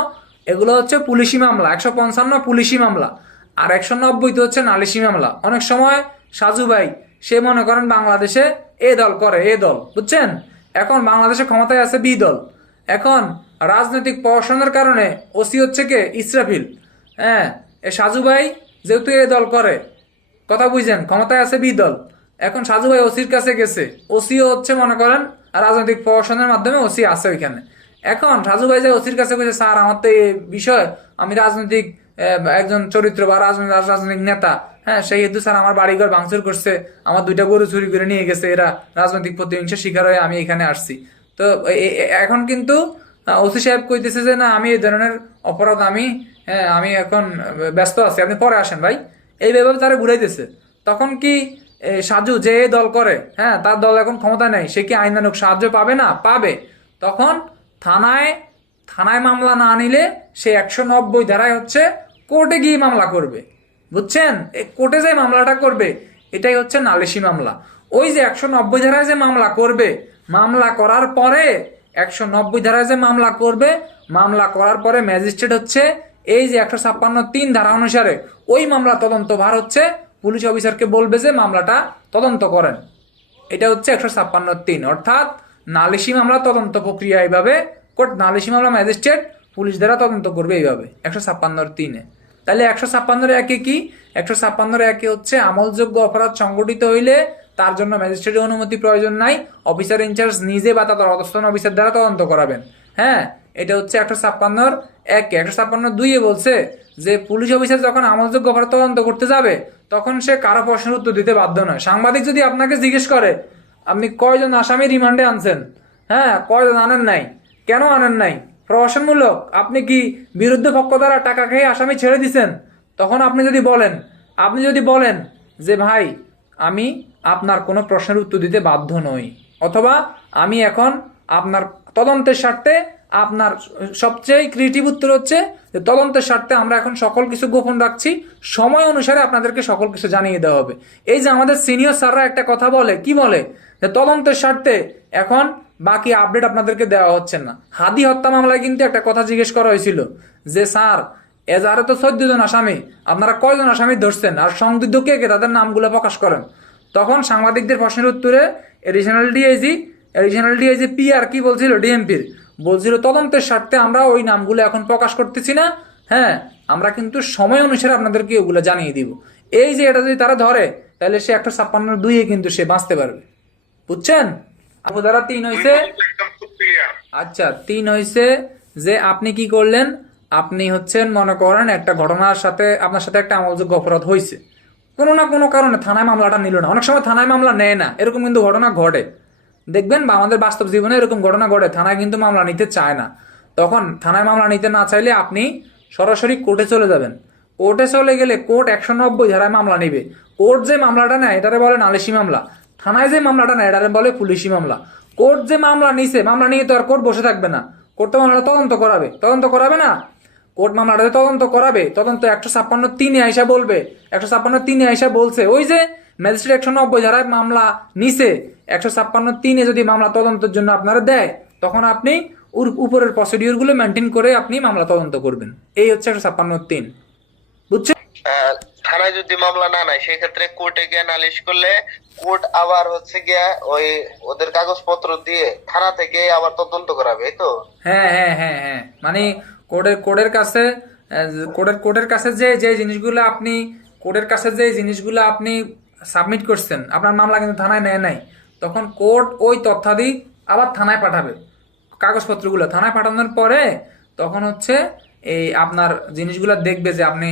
এগুলো হচ্ছে পুলিশি মামলা, 155 পুলিশি মামলা, আর 190 তো হচ্ছে নালিশি মামলা। অনেক সময় সাজু ভাই সে মনে করেন বাংলাদেশে এ দল করে, এ দল, বুঝছেন? এখন বাংলাদেশে ক্ষমতায় আছে বি দল। এখন রাজনৈতিক পড়াশোনার কারণে ওসি হচ্ছে কে? ইসরাফিল। হ্যাঁ, এ সাজু ভাই যেহেতু এ দল করে, কথা বুঝছেন, ক্ষমতায় আছে বি দল। এখন সাজু ভাই ওসির কাছে গেছে, ওসিও হচ্ছে মনে করেন আর রাজনৈতিক প্রশাসনের মাধ্যমে ওসি আছে ওইখানে। এখন রাজু ভাই যে ওসির কাছে কইছে স্যার আমার তো এই বিষয়, আমি রাজনৈতিক একজন চরিত্র বা রাজনৈতিক নেতা, হ্যাঁ সেই হেতু স্যার আমার বাড়িঘর ভাঙচুর করছে, আমার 2টা গরু চুরি করে নিয়ে গেছে, এরা রাজনৈতিক প্রতিহিংসার শিকার হয়ে আমি এখানে আসছি। তো এখন কিন্তু ওসি সাহেব কইতেছে যে না আমি এই ধরনের অপরাধ আমি এখন ব্যস্ত আছি, আপনি পরে আসেন ভাই, এইভাবে তারা ঘুরাইতেছে। তখন কি সাজু যে দল করে, হ্যাঁ তার দল এখন ক্ষমতা নেই, সে কি আইনানুগ সাহায্য পাবে না? পাবে। তখন থানায় মামলা না নিলে সে 190 ধারায় হচ্ছে কোর্টে গিয়ে মামলা করবে, বুঝছেন? কোর্টে যে মামলাটা করবে এটাই হচ্ছে নালিশি মামলা। ওই যে 190 ধারায় যে মামলা করবে, মামলা করার পরে 190 ধারায় যে মামলা করবে, মামলা করার পরে ম্যাজিস্ট্রেট হচ্ছে এই যে 156(3) ধারা অনুসারে ওই মামলা তদন্ত ভার হচ্ছে পুলিশ অফিসারকে বলবে যে মামলাটা তদন্ত করেন। এটা হচ্ছে 156(3), অর্থাৎ নালিশি মামলা তদন্ত প্রক্রিয়া এইভাবে কোর্ট, নালিশি মামলা ম্যাজিস্ট্রেট পুলিশ দ্বারা তদন্ত করবে এইভাবে 156(3)-এ। তাহলে 156(1)-এ কি? 156(1)-এ হচ্ছে আমলযোগ্য অপরাধ সংগঠিত হইলে তার জন্য ম্যাজিস্ট্রেটের অনুমতি প্রয়োজন নাই, অফিসার ইনচার্জ নিজে বা তার অধস্তন অফিসার দ্বারা তদন্ত করাবেন। হ্যাঁ, এটা হচ্ছে 156(1)-এ। 156(2)-এ বলছে যে পুলিশ অফিসার যখন আমলযোগ্য অপরাধ তদন্ত করতে যাবে তখন সে কারো প্রশ্নের উত্তর দিতে বাধ্য নয়। সাংবাদিক যদি আপনাকে জিজ্ঞেস করে আপনি কয়জন আসামি রিমান্ডে আনছেন, হ্যাঁ কয়জন আনেন নাই, কেন আনেন নাই, প্রহসনমূলক, আপনি কি বিরুদ্ধ পক্ষ দ্বারা টাকা খেয়ে আসামি ছেড়ে দিছেন, তখন আপনি যদি বলেন যে ভাই আমি আপনার কোনো প্রশ্নের উত্তর দিতে বাধ্য নই, অথবা আমি এখন আপনার তদন্তের স্বার্থে, আপনার সবচেয়ে ক্রিয়েটিভ উত্তর হচ্ছে যে তদন্তের স্বার্থে আমরা এখন সকল কিছু গোপন রাখছি, সময় অনুসারে আপনাদেরকে সকল কিছু জানিয়ে দেওয়া হবে। এই যে আমাদের সিনিয়র স্যাররা একটা কথা বলে, কি বলে যে তদন্তের স্বার্থে এখন বাকি আপডেট আপনাদেরকে দেওয়া হচ্ছে না। হাদি হত্যা মামলায় কিন্তু একটা কথা জিজ্ঞেস করা হয়েছিল যে স্যার এজাহারে তো 14 জন আসামি, আপনারা কয়জন আসামি ধরছেন আর সংদিগ্ধ কে কে, তাদের নামগুলো প্রকাশ করেন। তখন সাংবাদিকদের প্রশ্নের উত্তরে এডিশনাল ডিআইজি PR কি বলছিল, ডিএমপির বলছিল তদন্তের স্বার্থে আমরা ওই নামগুলো এখন প্রকাশ করতেছি না, হ্যাঁ আমরা কিন্তু সময় অনুসারে আপনাদেরকে ওগুলো জানিয়ে দিব। এই যে এটা যদি তারা ধরে তাহলে সে 156(2)-এ কিন্তু সে বাঁচতে পারবে, বুঝছেন? ধারা 3 হয়েছে, একদম খুব ক্লিয়ার। আচ্ছা 3 হয়েছে যে আপনি কি করলেন, আপনি হচ্ছেন মনে করেন একটা ঘটনার সাথে আপনার সাথে একটা আমলযোগ্য অপরাধ হয়েছে, কোনো না কোনো কারণে থানায় মামলাটা নিল না। অনেক সময় থানায় মামলা নেয় না, এরকম কিন্তু ঘটনা ঘটে, দেখবেন বা আমাদের বাস্তব জীবনে এরকম ঘটনা ঘটে, থানায় কিন্তু মামলা নিতে চায় না। তখন থানায় মামলা নিতে না চাইলে আপনি সরাসরি কোর্টে চলে যাবেন। কোর্টে চলে গেলে কোর্ট 190 ধারায় মামলা নিবে। কোর্ট যে মামলাটা নেয় এটারে বলে নালিশি মামলা, থানায় যে মামলাটা নেয় এটারে বলে পুলিশি মামলা। কোর্ট যে মামলা নিছে, মামলা নিয়ে তো আর কোর্ট বসে থাকবে না, কোর্ট তো মামলাটা তদন্ত করাবে না, কোর্ট মামলাটা তদন্ত করাবে। তদন্ত 156(3)-এ আইসা বলবে, 156(3)-এ আইসা বলছে ওই যে ম্যাজিস্ট্রেট 190 ধারায় মামলা নিছে, 156(3)-এ যদি মামলা তদন্তের জন্য আপনারা দেয় তখন আপনি উপরের প্রসিডিউর গুলো মেনটেন করে আপনি মামলা তদন্ত করবেন। এই হচ্ছে 156(3), বুঝছেন? থানায় যদি মামলা না নেয় সেক্ষেত্রে কোর্টে গিয়ে নালিশ করলে কোর্ট আবার হচ্ছে গিয়া ওই ওদের কাগজপত্র দিয়ে থানা থেকে আবার তদন্ত করাবে, এই তো? হ্যাঁ, মানে কোর্টের কাছে যে জিনিসগুলো আপনি সাবমিট করছেন, আপনার মামলা কিন্তু থানায় নেয় নাই, তখন কোর্ট ওই তথ্যাদি আবার থানায় পাঠাবে, কাগজপত্রগুলো থানায় পাঠানোর পরে তখন হচ্ছে এই আপনার জিনিসগুলো দেখবে যে আপনি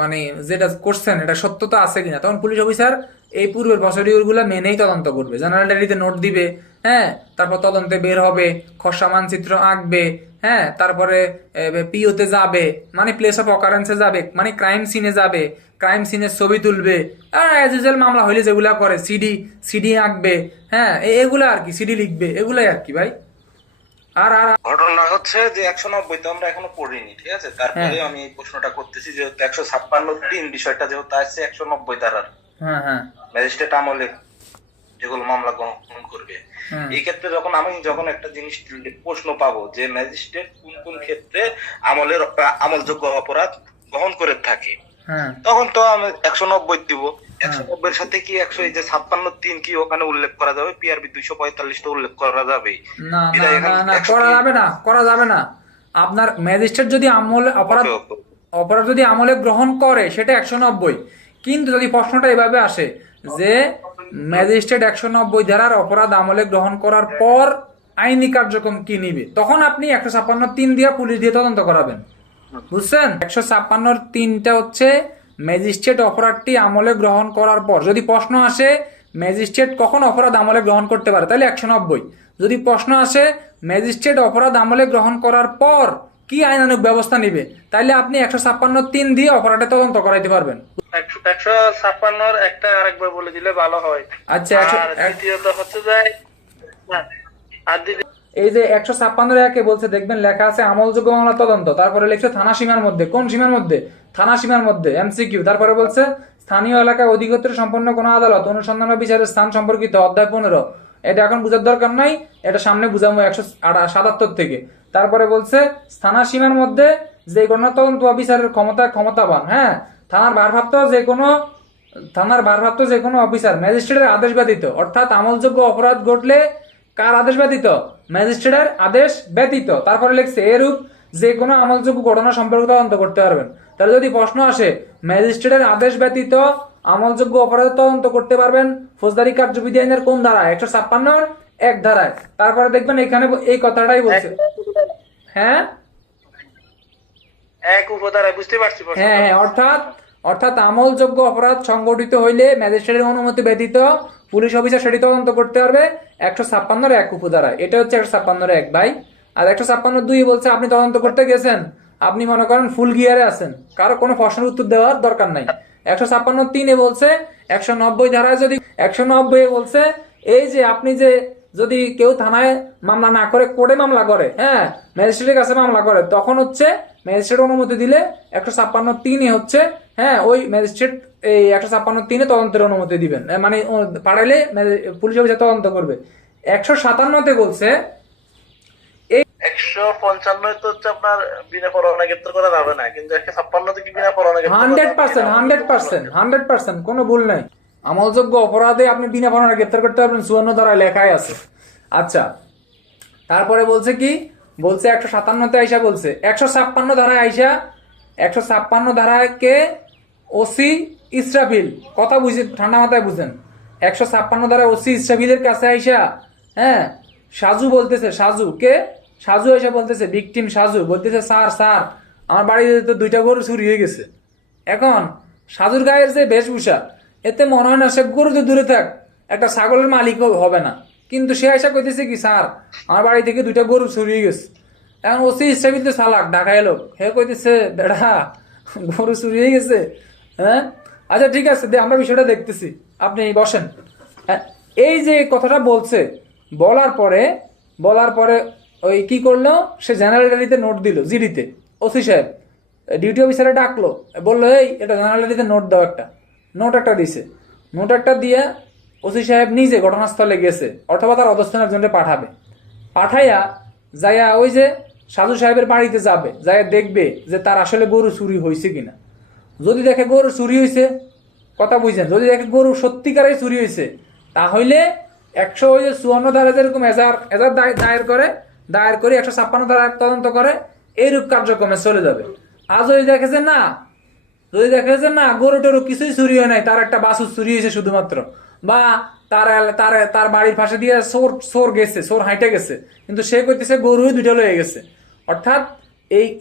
মানে যেটা করছেন এটা সত্যতা আছে কিনা। তখন পুলিশ অফিসার এই পূর্বের প্রসিডিউরগুলো মেনেই তদন্ত করবে, জেনারেল ডায়েরিতে নোট দিবে, হ্যাঁ তারপর তদন্তে বের হবে, খসড়া মানচিত্র আঁকবে, হ্যাঁ তারপরে পিওতে যাবে, মানে প্লেস অফ অকারেন্সে যাবে, মানে ক্রাইম সিনে যাবে, ক্রাইম সিনের ছবি তুলবে, আর অ্যাজ ইউজুয়াল মামলা হইলে যেগুলা করে সিডি আঁকবে, হ্যাঁ এগুলো আর কি, সিডি লিখবে, এগুলাই আর কি ভাই। আর ঘটনা হচ্ছে যে 190 তো আমরা এখনো পড়িনি, ঠিক আছে? তারপরে আমি এই প্রশ্নটা করতেছি যে 156(3) বিষয়টা যেহেতু আসছে 190 ধারার, হ্যাঁ ম্যাজিস্ট্রেট আমলে যেগুলো মামলা গ্রহণ করবে, এই ক্ষেত্রে যখন একটা জিনিস প্রশ্ন পাবো যে ম্যাজিস্ট্রেট কোন কোন ক্ষেত্রে আমলযোগ্য অপরাধ গ্রহণ করে থাকে, তখন তো আমি 190 দিব। 190-এর সাথে কি 156(3) কি ওখানে উল্লেখ করা যাবে? পিআরবি 245 তো উল্লেখ করা যাবে না, করা যাবে না। আপনার ম্যাজিস্ট্রেট যদি অপরাধ যদি আমলে গ্রহণ করে সেটা 190, কিন্তু যদি প্রশ্নটা এভাবে আসে যে ম্যাজিস্ট্রেট 190 ধারার অপরাধ আমলে গ্রহণ করার পর আইনি কার্যক্রম কি নিবে, তখন আপনি 156(3) দিয়ে পুলিশ দিয়ে তদন্ত করাবেন। বুঝছেন? 156(3)টা হচ্ছে ম্যাজিস্ট্রেট অপরাধটি আমলে গ্রহণ করার পর। যদি প্রশ্ন আসে ম্যাজিস্ট্রেট কখন অপরাধ আমলে গ্রহণ করতে পারে, তাহলে 190। যদি প্রশ্ন আসে ম্যাজিস্ট্রেট অপরাধ আমলে গ্রহণ করার পর কি আইনানুগ ব্যবস্থা নিবে, তাইলে আপনি 156(3) দিয়ে অপরাধে তদন্ত করাইতে পারবেন। 156 একটা আরেকবার বলে দিলে ভালো হয়। আচ্ছা, আর দ্বিতীয়ত হচ্ছে যে আর এই যে 156(1)-এ বলছে, দেখবেন লেখা আছে আমলযোগ্য মামলা তদন্ত, তারপরে লিখছে থানা সীমার মধ্যে। কোন সীমার মধ্যে? থানা সীমার মধ্যে, এমসিকিউ। তারপরে বলছে স্থানীয় এলাকায় অধিক্ষেত্র সম্পন্ন কোনো আদালত অনুসন্ধান বা বিচারের স্থান সম্পর্কিত অধ্যায় 15। এটা এখন বুঝার দরকার নাই, এটা সামনে বুঝাবো 177 থেকে। তারপরে বলছে থানা সীমার মধ্যে যে কোনো তদন্ত বা বিচারের ক্ষমতাবান, হ্যাঁ, থানার ভারপ্রাপ্ত যে কোনো অফিসার ম্যাজিস্ট্রেটের আদেশ ব্যতীত, অর্থাৎ আমলযোগ্য অপরাধ ঘটলে কার আদেশ ব্যতীত? ম্যাজিস্ট্রেটের আদেশ ব্যতীত। তারপরে লিখছে এরূপ যে কোনো আমলযোগ্য ঘটনা সম্পর্কে তদন্ত করতে পারবেন। তাহলে যদি প্রশ্ন আসে ম্যাজিস্ট্রেটের আদেশ ব্যতীত আমলযোগ্য অপরাধ তদন্ত করতে পারবেন ফৌজদারি কার্যবিধি আইনের কোন ধারায়? 156(1) ধারায়। তারপরে দেখবেন এখানে এই কথাটাই বলছে, হ্যাঁ এক উপধারা, বুঝতে পারছি। হ্যাঁ হ্যাঁ, অর্থাৎ আমলযোগ্য অপরাধ সংগঠিত হইলে ম্যাজিস্ট্রেটের অনুমতি ব্যতীত পুলিশ অফিসার সেটি তদন্ত করতে পারবে 156(1) উপধারায়। এটা হচ্ছে 156(1) ভাই। আর 156(2) বলছে আপনি তদন্ত করতে গেছেন, আপনি মনে করেন ফুল গিয়ারে আছেন, কারো কোনো প্রশ্নের উত্তর দেওয়ার দরকার নাই। 156(3)-এ বলছে 190 ধারায় যদি 190-এ বলছে এই যে আপনি যে যদি কেউ থানায় মামলা না করে কোর্টে মামলা করে, হ্যাঁ, ম্যাজিস্ট্রেটের কাছে মামলা করে, তখন হচ্ছে ম্যাজিস্ট্রেট অনুমতি দিলে 156(3)-এ হচ্ছে, হ্যাঁ, ওই ম্যাজিস্ট্রেট এই 156(3)-এ তদন্তের অনুমতি দিবেন, মানে পাঠাইলে পুলিশ অফিসার তদন্ত করবে। 157-তে বলছে 155 তো হচ্ছে আপনার বিনা পরোয়ানা গ্রেপ্তার করা যাবে না, কিন্তু 156 কি বিনা পরোয়ানা গ্রেপ্তার 100% কোনো ভুল নাই। আমলযোগ্য অপরাধে আপনি বিনা পরোয়ানা গ্রেপ্তার করতে পারবেন, 54 ধারায় লেখাই আছে। আচ্ছা, তারপরে বলছে কি বলছে 157-তে আইসা বলছে 156 ধারায় আইসা 156 ধারায় কে ওসি ইসরাফিল, কথা বুঝে ঠান্ডা মাথায় বুঝেন। 156 ধারায় ওসি ইসরাফিলের কাছে আইসা, হ্যাঁ, সাজু বলতেছে, সাজু এসে বলতেছে, ভিকটিম সাজু বলতেছে স্যার আমার বাড়িতে তো 2টা গরু চুরি হয়ে গেছে। এখন সাজুর গায়ের যে বেশভূষা, এতে মনে হয় না সে গরু তো দূরে থাক, একটা ছাগলের মালিকও হবে না, কিন্তু সে এসে কইতেছে কি স্যার আমার বাড়ি থেকে 2টা গরু চুরি হয়ে গেছে। এখন ওসি ইসরাফিল তো চালাক, ঢাকায় লোক, হে কইতেছে বেড়া গরু চুরি হয়ে গেছে, হ্যাঁ, আচ্ছা ঠিক আছে আমরা বিষয়টা দেখতেছি, আপনি বসেন। হ্যাঁ, এই যে কথাটা বলছে, বলার পরে ওই কি করলো, সে জেনারেল ডায়েরিতে নোট দিল, জিডিতে ওসি সাহেব ডিউটি অফিসারে ডাকলো, বললো এই এটা জেনারেল ডায়েরিতে নোট দাও, নোট একটা দিছে। নোট একটা দিয়ে ওসি সাহেব নিজে ঘটনাস্থলে গেছে, অথবা তার অধস্তন একজনকে পাঠাইয়া যাইয়া ওই যে সাধু সাহেবের বাড়িতে যাবে, যাইয়া দেখবে যে তার আসলে গরু চুরি হয়েছে কিনা। যদি দেখে গরু চুরি হয়েছে, কথা বুঝছেন, যদি দেখে গরু সত্যিকারে চুরি হয়েছে, তাহলে 154 ধারা যেরকম এজার দায়ের করে 156 ধারা তদন্ত করে এইরূপ কার্যক্রমে চলে যাবে। আর যদি দেখে যে না গরু টরু কিছুই চুরি হয় নাই, তার একটা বাছুর চুরি হয়েছে শুধুমাত্র, বা তার বাড়ির পাশে দিয়ে চোর হাইটে গেছে, কিন্তু সে কইতেছে গরু 2টা লয়ে গেছে। অর্থাৎ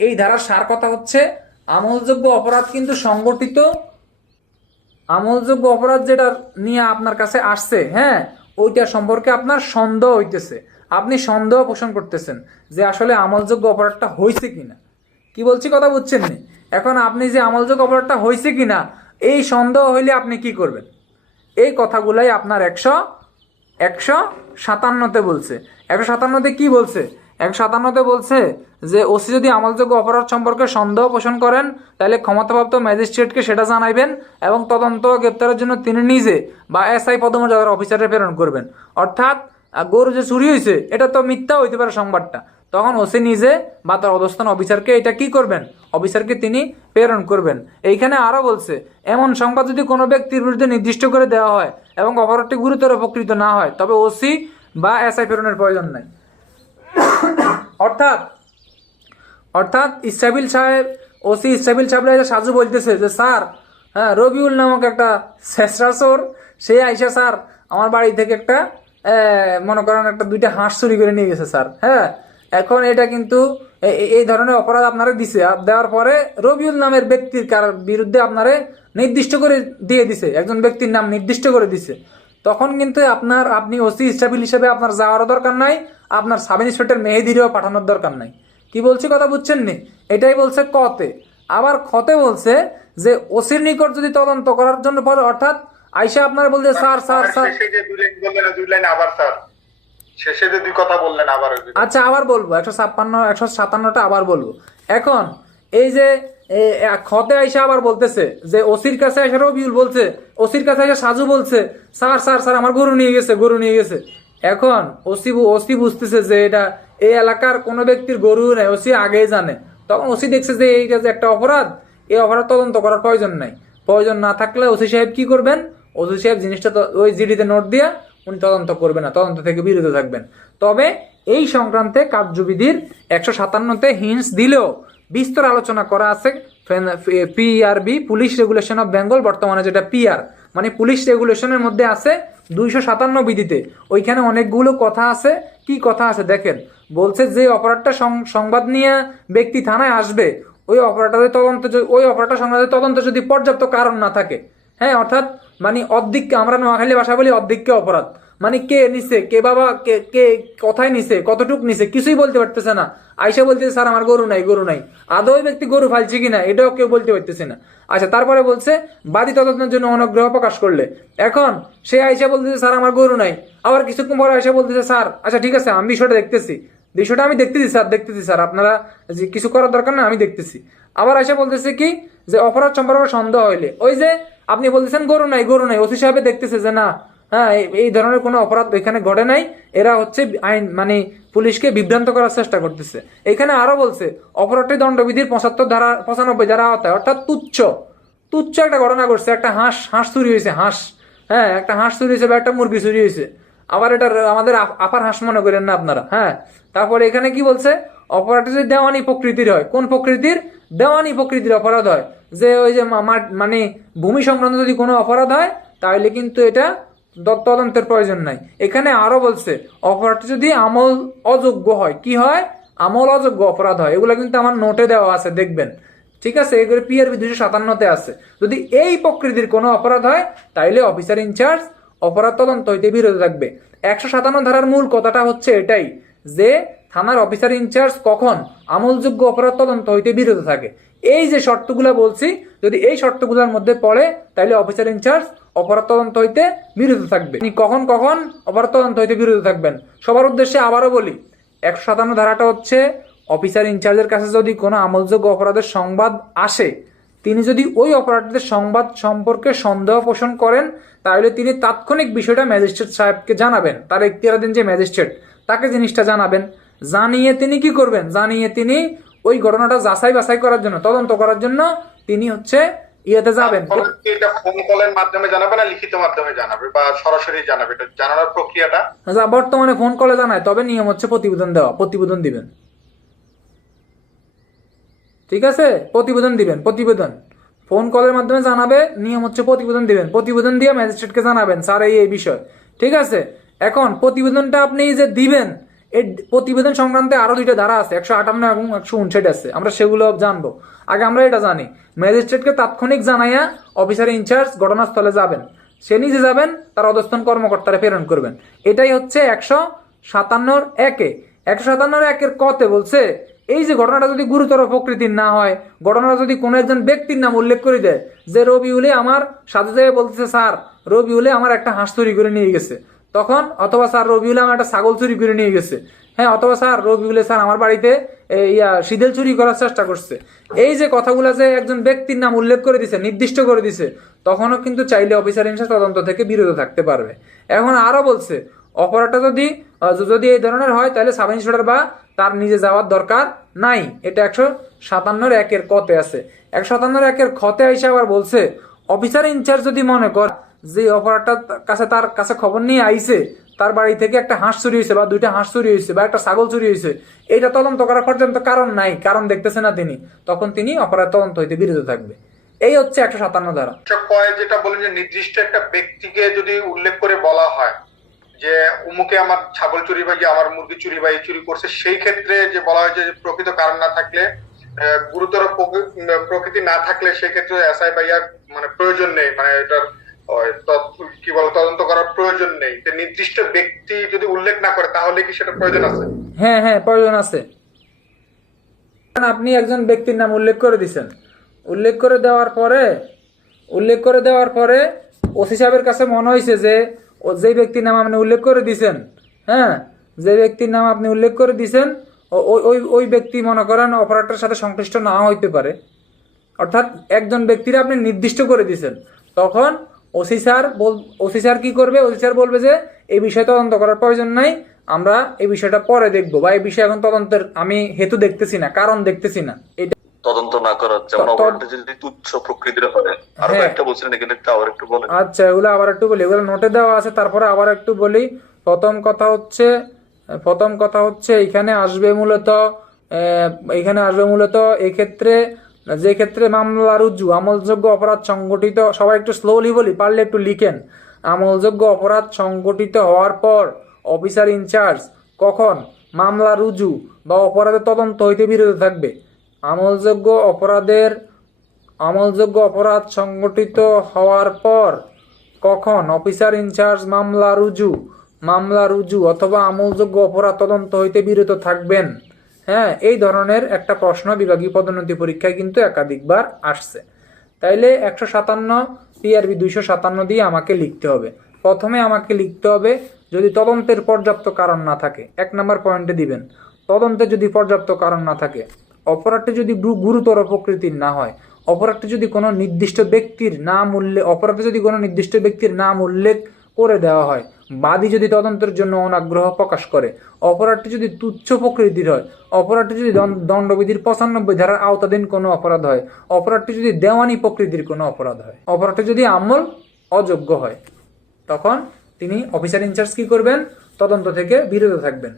এই ধারার সার কথা হচ্ছে আমলযোগ্য অপরাধ কিন্তু সংগঠিত, আমলযোগ্য অপরাধ যেটা নিয়ে আপনার কাছে আসছে, হ্যাঁ, ওইটা সম্পর্কে আপনার সন্দেহ হইতেছে, আপনি সন্দেহ পোষণ করতেছেন যে আসলে আমলযোগ্য অপরাধটা হয়েছে কিনা। কি বলছি কথা বুঝছেন নি? এখন আপনি যে আমলযোগ্য অপরাধটা হয়েছে কিনা এই সন্দেহ হইলে আপনি কি করবেন? এই কথাগুলাই আপনার 157-তে বলছে। 157-তে কি বলছে? 157-তে বলছে যে ওসি যদি আমলযোগ্য অপরাধ সম্পর্কে সন্দেহ পোষণ করেন তাহলে ক্ষমতাপ্রাপ্ত ম্যাজিস্ট্রেটকে সেটা জানাইবেন এবং তদন্ত গ্রেপ্তারের জন্য তিনি নিজে বা এসআই পদমর্যাদার অফিসারে প্রেরণ করবেন। অর্থাৎ গরু যে চুরি হয়েছে এটা তো মিথ্যা হইতে পারে সংবাদটা, তখন ওসি নিজে বা তার অধস্তন অফিসারকে এটা কি করবেন, অফিসারকে তিনি প্রেরণ করবেন। এইখানে আরো বলছে এমন সংবাদ যদি কোনো ব্যক্তির বিরুদ্ধে নির্দিষ্ট করে দেওয়া হয় এবং অপরাধটি গুরুতর প্রকৃত না হয় তবে ওসি বা এসআই প্রেরণের প্রয়োজন নাই। অর্থাৎ ওসি ইসরাফিল সাহেব সাজু বলতেছে যে স্যার, হ্যাঁ, রবিউল নামক একটা শেষরা চোর, সে আইসা স্যার আমার বাড়ি থেকে একটা মনে করেন একটা দুইটা হাঁস চুরি করে নিয়ে গেছে স্যার। হ্যাঁ, এখন এটা কিন্তু এই ধরনের অপরাধ আপনারা দিছে, দেওয়ার পরে রবিউল নামের ব্যক্তির বিরুদ্ধে আপনারে নির্দিষ্ট করে দিয়ে দিছে, একজন ব্যক্তির নাম নির্দিষ্ট করে দিছে। তখন কিন্তু আপনি ওসি স্টাফিল হিসেবে আপনার যাওয়ারও দরকার নাই, আপনার সাব ইন্সপেক্টর মেহেদিরও পাঠানোর দরকার নাই। কি বলছি কথা বুঝছেন নি? এটাই বলছে কতে। আবার খতে বলছে যে ওসির নিকট যদি তদন্ত করার জন্য পরে, অর্থাৎ আইসা আপনার বলছে স্যার স্যার স্যার, শেষে যে দুই লাইন আবার স্যার, শেষে যে দুই কথা বললেন আবার আচ্ছা আবার বলবো, 157টা আবার বলবো। এখন এই যে খতে আইসা আবার বলতেছে যে ওসির কাছে আইসা রবিউল বলছে, ওসির কাছে আইসা সাজু বলছে স্যার স্যার স্যার আমার গরু নিয়ে গেছে। এখন ওসি বুঝতেছে যে এটা এই এলাকার কোনো ব্যক্তির গরু নেই, ওসি আগেই জানে। তখন ওসি দেখছে যে এইটা যে একটা অপরাধ, এই অপরাধ তদন্ত করার প্রয়োজন নাই। প্রয়োজন না থাকলে ওসি সাহেব কি করবেন? ওসি সাহেব জিনিসটা ওই জিডিতে নোট দিয়া উনি তদন্ত করবেন না, তদন্ত থেকে বিরত থাকবেন। তবে এই সংক্রান্তে কার্যবিধির 157তে হিন্টস দিলেও বিস্তর আলোচনা করা আছে PRB, police regulation of Bengal, বর্তমানে যেটা পিআর মানে পুলিশ রেগুলেশনের মধ্যে আছে 257 বিধিতে। ওইখানে অনেকগুলো কথা আছে। কি কথা আছে দেখেন, বলছে যে অপরাধটা সংবাদ নিয়ে ব্যক্তি থানায় আসবে, ওই অপরাধটা সংক্রান্ত তদন্ত যদি পর্যাপ্ত কারণ না থাকে, হ্যাঁ, অর্থাৎ মানে অর্ধেককে, আমরা নোয়াখালী ভাষা বলি অর্ধেককে অপরাধ, মানে কে নিছে, কে বাবা, কে কোথায় নিছে, কতটুক নিছে, কিছুই বলতে পারতেছে না। আইসা বলতেছে স্যার আমার গরু নাই। আদৌ ব্যক্তি গরু ফালছে কিনা এটাও কেউ বলতে পারতেছে না। আচ্ছা, তারপরে বলছে বাদী তদন্তের জন্য অনুগ্রহ প্রকাশ করলে, এখন সে আইসা বলতেছে স্যার আমার গরু নাই। আবার কিছুক্ষণ পরে আইসা বলতেছে স্যার আচ্ছা ঠিক আছে আমি বিষয়টা দেখতেছি স্যার, আপনারা কিছু করার দরকার না, আমি দেখতেছি। আবার আইসা বলতেছে কি যে অপরাধ সম্পর্কে সন্দেহ হইলে, ওই যে আপনি বলতেছেন গরু নাই, ওসি সাহেব দেখতেছে যে না, হ্যাঁ এই ধরনের কোনো অপরাধ এখানে ঘটে নাই, এরা হচ্ছে আইন মানে পুলিশকে বিভ্রান্ত করার চেষ্টা করতেছে। এখানে আরো বলছে অপরাধটি দণ্ডবিধির 95 ধারা আওতায়, অর্থাৎ তুচ্ছ একটা ঘটনা ঘটছে, একটা হাঁস চুরি হয়েছে, হ্যাঁ একটা হাঁস চুরি হয়েছে বা একটা মুরগি চুরি হয়েছে। আবার এটা আমাদের আপার হাঁস মনে করেন না আপনারা। হ্যাঁ, তারপরে এখানে কি বলছে, অপরাধটি যদি দেওয়ানি প্রকৃতির হয়, কোন প্রকৃতির? দেওয়ানি প্রকৃতির অপরাধ হয়, যে ওই যে মানে ভূমি সংক্রান্ত যদি কোনো অপরাধ হয় তাহলে কিন্তু এটা তদন্তের প্রয়োজন নাই। এখানে আরো বলছে অপরাধটি যদি আমল অযোগ্য হয়, কি হয়? আমল অযোগ্য অপরাধ হয়। এগুলো কিন্তু আমার নোটে দেওয়া আছে, দেখবেন, ঠিক আছে? এগুলো পিআরবি 257-তে আছে। যদি এই প্রকৃতির কোনো অপরাধ হয় তাইলে অফিসার ইনচার্জ অপরাধ তদন্ত হইতে বিরত থাকবে। 157 ধারার মূল কথাটা হচ্ছে এটাই যে থানার অফিসার ইনচার্জ কখন আমলযোগ্য অপরাধ তদন্ত হইতে বিরত থাকে। এই যে শর্তগুলা বলছি, যদি এই শর্তগুলোর মধ্যে পড়ে তাহলে অফিসার ইনচার্জ অপরাধ তদন্ত হইতে বিরত থাকবে। কখন অপরাধ তদন্ত হইতে বিরত থাকবেন? সবার উদ্দেশ্যে আবারও বলি, 157 ধারাটা হচ্ছে অফিসার ইনচার্জের কাছে যদি কোনো আমলযোগ্য অপরাধের সংবাদ আসে, তিনি যদি ওই অপরাধের সংবাদ সম্পর্কে সন্দেহ পোষণ করেন তাহলে তিনি তাৎক্ষণিক বিষয়টা ম্যাজিস্ট্রেট সাহেবকে জানাবেন, তার এখতিয়ারাধীন যে ম্যাজিস্ট্রেট তাকে জিনিসটা জানাবেন। জানিয়ে তিনি কি করবেন? জানিয়ে তিনি ওই ঘটনাটা যাচাই বাছাই করার জন্য, তদন্ত করার জন্য তিনি হচ্ছে ইয়েতে যাবেন। এটা ফোন কলের মাধ্যমে জানাবে না লিখিত মাধ্যমে জানাবে বা সরাসরি জানাবে? এটা জানানোর প্রক্রিয়াটা বর্তমানে ফোন কলে জানায়, তবে নিয়ম হচ্ছে প্রতিবেদন দিবেন। ঠিক আছে, প্রতিবেদন ফোন কলের মাধ্যমে জানাবে, নিয়ম হচ্ছে প্রতিবেদন দিয়ে ম্যাজিস্ট্রেটকে জানাবেন স্যার এই বিষয়। ঠিক আছে, এখন প্রতিবেদনটা আপনি যে দিবেন, এই প্রতিবেদন সংক্রান্তে আরো 2টা ধারা আছে, 158 এবং 159 আছে, আমরা সেগুলো জানবো। আগে আমরা এটা জানি, ম্যাজিস্ট্রেটকে তাৎক্ষণিক জানাইয়া অফিসার ইনচার্জ ঘটনাস্থলে যাবেন, সে নিজে যাবেন, তার অধস্তন কর্মকর্তারা প্রেরণ করবেন। এটাই হচ্ছে 157 157 কতে বলছে এই যে ঘটনাটা যদি গুরুতর প্রকৃতির না হয়, ঘটনাটা যদি কোনো একজন ব্যক্তির নাম উল্লেখ করে দেয় যে রবিউলে আমার সাথে যেয়ে বলতেছে স্যার রবিউলে আমার একটা হাঁস চুরি করে নিয়ে গেছে, তখন অথবা স্যার রবিউলে আমার একটা ছাগল চুরি করে নিয়ে গেছে, হ্যাঁ, অথবা স্যার রবিউলে স্যার আমার বাড়িতে শীতল চুরি করার চেষ্টা করছে, এই যে কথাগুলো যে একজন ব্যক্তির নাম উল্লেখ করে দিছে, নির্দিষ্ট করে দিছে, তখনও কিন্তু চাইলে অফিসার ইনচার্জ তদন্ত থেকে বিরত থাকতে পারবে। এখন আরো বলছে অপরাধটা যদি এই ধরনের হয় তাহলে সাব ইন্সপেক্টর বা তার নিজে যাওয়ার দরকার নাই। এটা 157 কতে আছে। 157 খতে এসে আবার বলছে অফিসার ইনচার্জ যদি মনে কর যে অপরাধটা তার কাছে খবর নিয়ে আইছে, তার বাড়ি থেকে একটা হাঁস চুরি হয়েছে বা 2টা হাঁস চুরি হয়েছে বা একটা ছাগল চুরি হয়েছে, এটা তদন্ত করার পর্যন্ত কারণ নাই, কারণ দেখতেছে না তিনি, তখন তিনি অপরাধ তদন্ত হইতে বিরত থাকবে। এই হচ্ছে 157 ধারা। কয় যেটা বলেন যে নির্দিষ্ট একটা ব্যক্তিকে যদি উল্লেখ করে বলা হয় যে উমুকে আমার ছাগল চুরি বা আমার মুরগি চুরি বা এই চুরি করছে, সেই ক্ষেত্রে যে বলা হয়েছে যে প্রকৃত কারণ না থাকলে, গুরুতর প্রকৃতি না থাকলে সেক্ষেত্রে এসআই বা ইয়ার মানে প্রয়োজন নেই, মানে এটার কি বলে তদন্ত করার প্রয়োজন নেই। নির্দিষ্ট ব্যক্তি যদি উল্লেখ না করে তাহলে কি সেটা প্রয়োজন আছে? হ্যাঁ হ্যাঁ, প্রয়োজন আছে। আপনি একজন ব্যক্তির নাম উল্লেখ করে দিচ্ছেন, উল্লেখ করে দেওয়ার পরে ওসি সাহেবের কাছে মনে হয়েছে যে যে ব্যক্তির নাম আপনি উল্লেখ করে দিছেন, হ্যাঁ, যে ব্যক্তির নাম আপনি উল্লেখ করে দিছেন ওই ব্যক্তি মনে করেন অপারেটরের সাথে সংশ্লিষ্ট না হইতে পারে, অর্থাৎ একজন ব্যক্তিরা আপনি নির্দিষ্ট করে দিছেন, তখন ওসি স্যার কি করবে? ওসি স্যার বলবে যে এই বিষয়ে তদন্ত করার প্রয়োজন নাই, আমরা এই বিষয়টা পরে দেখবো, বা এই বিষয়ে এখন তদন্তের আমি হেতু দেখতেছি না, কারণ দেখতেছি না। এটা তদন্ত না করার, যেমন অপরাধটা যদি তুচ্ছ প্রকৃতির হয়। আর একটা বলছিলেন এখানে, একটা আবার একটু বলেন। আচ্ছা, এগুলো আবার একটু বলি, এগুলো নোটে দেওয়া আছে, তারপরে আবার একটু বলি। প্রথম কথা হচ্ছে এখানে আসবে মূলত এক্ষেত্রে, যে ক্ষেত্রে মামলা রুজু, আমলযোগ্য অপরাধ সংগঠিত, সবাই একটু স্লোলি বলি, পারলে একটু লিখেন। আমলযোগ্য অপরাধ সংগঠিত হওয়ার পর অফিসার ইনচার্জ কখন মামলা রুজু বা অপরাধের তদন্ত হইতে বিরত থাকবে। আমলযোগ্য অপরাধ সংগঠিত হওয়ার পর কখন অফিসার ইনচার্জ মামলা রুজু অথবা আমলযোগ্য অপরাধ তদন্ত হইতে বিরত থাকবেন। হ্যাঁ, এই ধরনের একটা প্রশ্ন বিভাগীয় পদোন্নতি পরীক্ষায় কিন্তু একাধিকবার আসছে। তাইলে 157 PRB 257 দিয়ে আমাকে লিখতে হবে। প্রথমে আমাকে লিখতে হবে যদি তদন্তের পর্যাপ্ত কারণ না থাকে, 1 নম্বর পয়েন্টে দিবেন, তদন্তের যদি পর্যাপ্ত কারণ না থাকে, অপরাধটি যদি গুরুতর প্রকৃতির না হয়, অপরাধটি যদি কোনো নির্দিষ্ট ব্যক্তির নাম উল্লেখ করে দেওয়া হয়, বাদী যদি তদন্তের জন্য অনাগ্রহ প্রকাশ করে, অপরাধটি যদি তুচ্ছ প্রকৃতির হয়, অপরাধটি যদি দণ্ডবিধির 95 ধারার আওতাধীন কোনো অপরাধ হয়, অপরাধটি যদি দেওয়ানি প্রকৃতির কোনো অপরাধ হয়, অপরাধটি যদি আমল অযোগ্য হয়, তখন তিনি অফিসার ইনচার্জ কি করবেন? তদন্ত থেকে বিরত থাকবেন।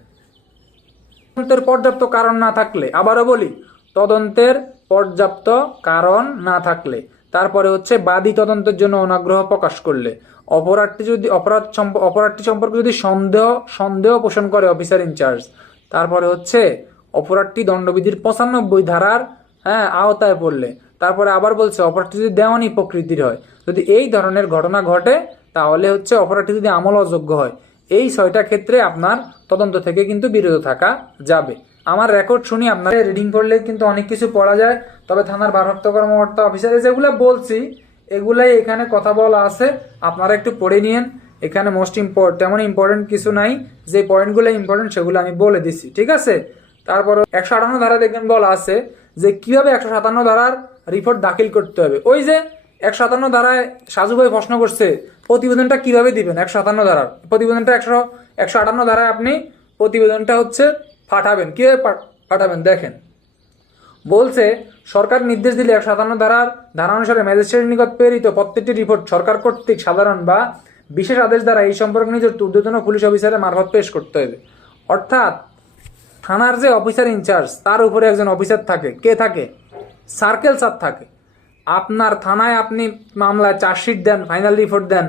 তদন্তের পর্যাপ্ত কারণ না থাকলে, আবারও বলি, তদন্তের পর্যাপ্ত কারণ না থাকলে, তারপরে হচ্ছে বাদী তদন্তের জন্য অনাগ্রহ প্রকাশ করলে, অপরাধটি সম্পর্কে যদি সন্দেহ পোষণ করে অফিসার ইনচার্জ, তারপরে হচ্ছে অপরাধটি দণ্ডবিধির 95 ধারার আওতায় পড়লে, তারপরে আবার বলছে অপরাধটি যদি দেওয়ানি প্রকৃতির হয়, যদি এই ধরনের ঘটনা ঘটে, তাহলে হচ্ছে অপরাধটি যদি আমল অযোগ্য হয়, এই 6টা ক্ষেত্রে আপনার তদন্ত থেকে কিন্তু বিরত থাকা যাবে। আমার রেকর্ড শুনি, আপনারা রিডিং করলে কিন্তু অনেক কিছু পড়া যায়, তবে থানার ভারপ্রাপ্ত কর্মকর্তা অফিসারে যেগুলো বলছি এগুলাই এখানে কথা বলা আছে, আপনারা একটু পড়ে নিয়েন। এখানে তেমন ইম্পর্টেন্ট কিছু নাই, যে পয়েন্টগুলো ইম্পর্টেন্ট সেগুলো আমি বলে দিচ্ছি, ঠিক আছে। তারপর 158 ধারা দেখবেন বলা আছে যে কিভাবে 157 ধারার রিপোর্ট দাখিল করতে হবে। ওই যে 157 ধারায় সাজু ভাই প্রশ্ন করছে প্রতিবেদনটা কিভাবে দিবেন। 157 ধারার প্রতিবেদনটা 158 ধারায় আপনি প্রতিবেদনটা হচ্ছে পাঠাবেন। কিভাবে পাঠাবেন দেখেন, বলছে সরকার নির্দেশ দিলে 157 ধারা অনুসারে ম্যাজিস্ট্রেটের নিকট প্রেরিত প্রত্যেকটি রিপোর্ট সরকার কর্তৃক সাধারণ বা বিশেষ আদেশ দ্বারা এই সম্পর্কে নিজের ঊর্ধ্বতন পুলিশ অফিসারের মারফত পেশ করতে হবে। অর্থাৎ থানার যে অফিসার ইনচার্জ, তার উপরে একজন অফিসার থাকে। কে থাকে? সার্কেল স্যার থাকে। আপনার থানায় আপনি মামলায় চার্জশিট দেন, ফাইনাল রিপোর্ট দেন,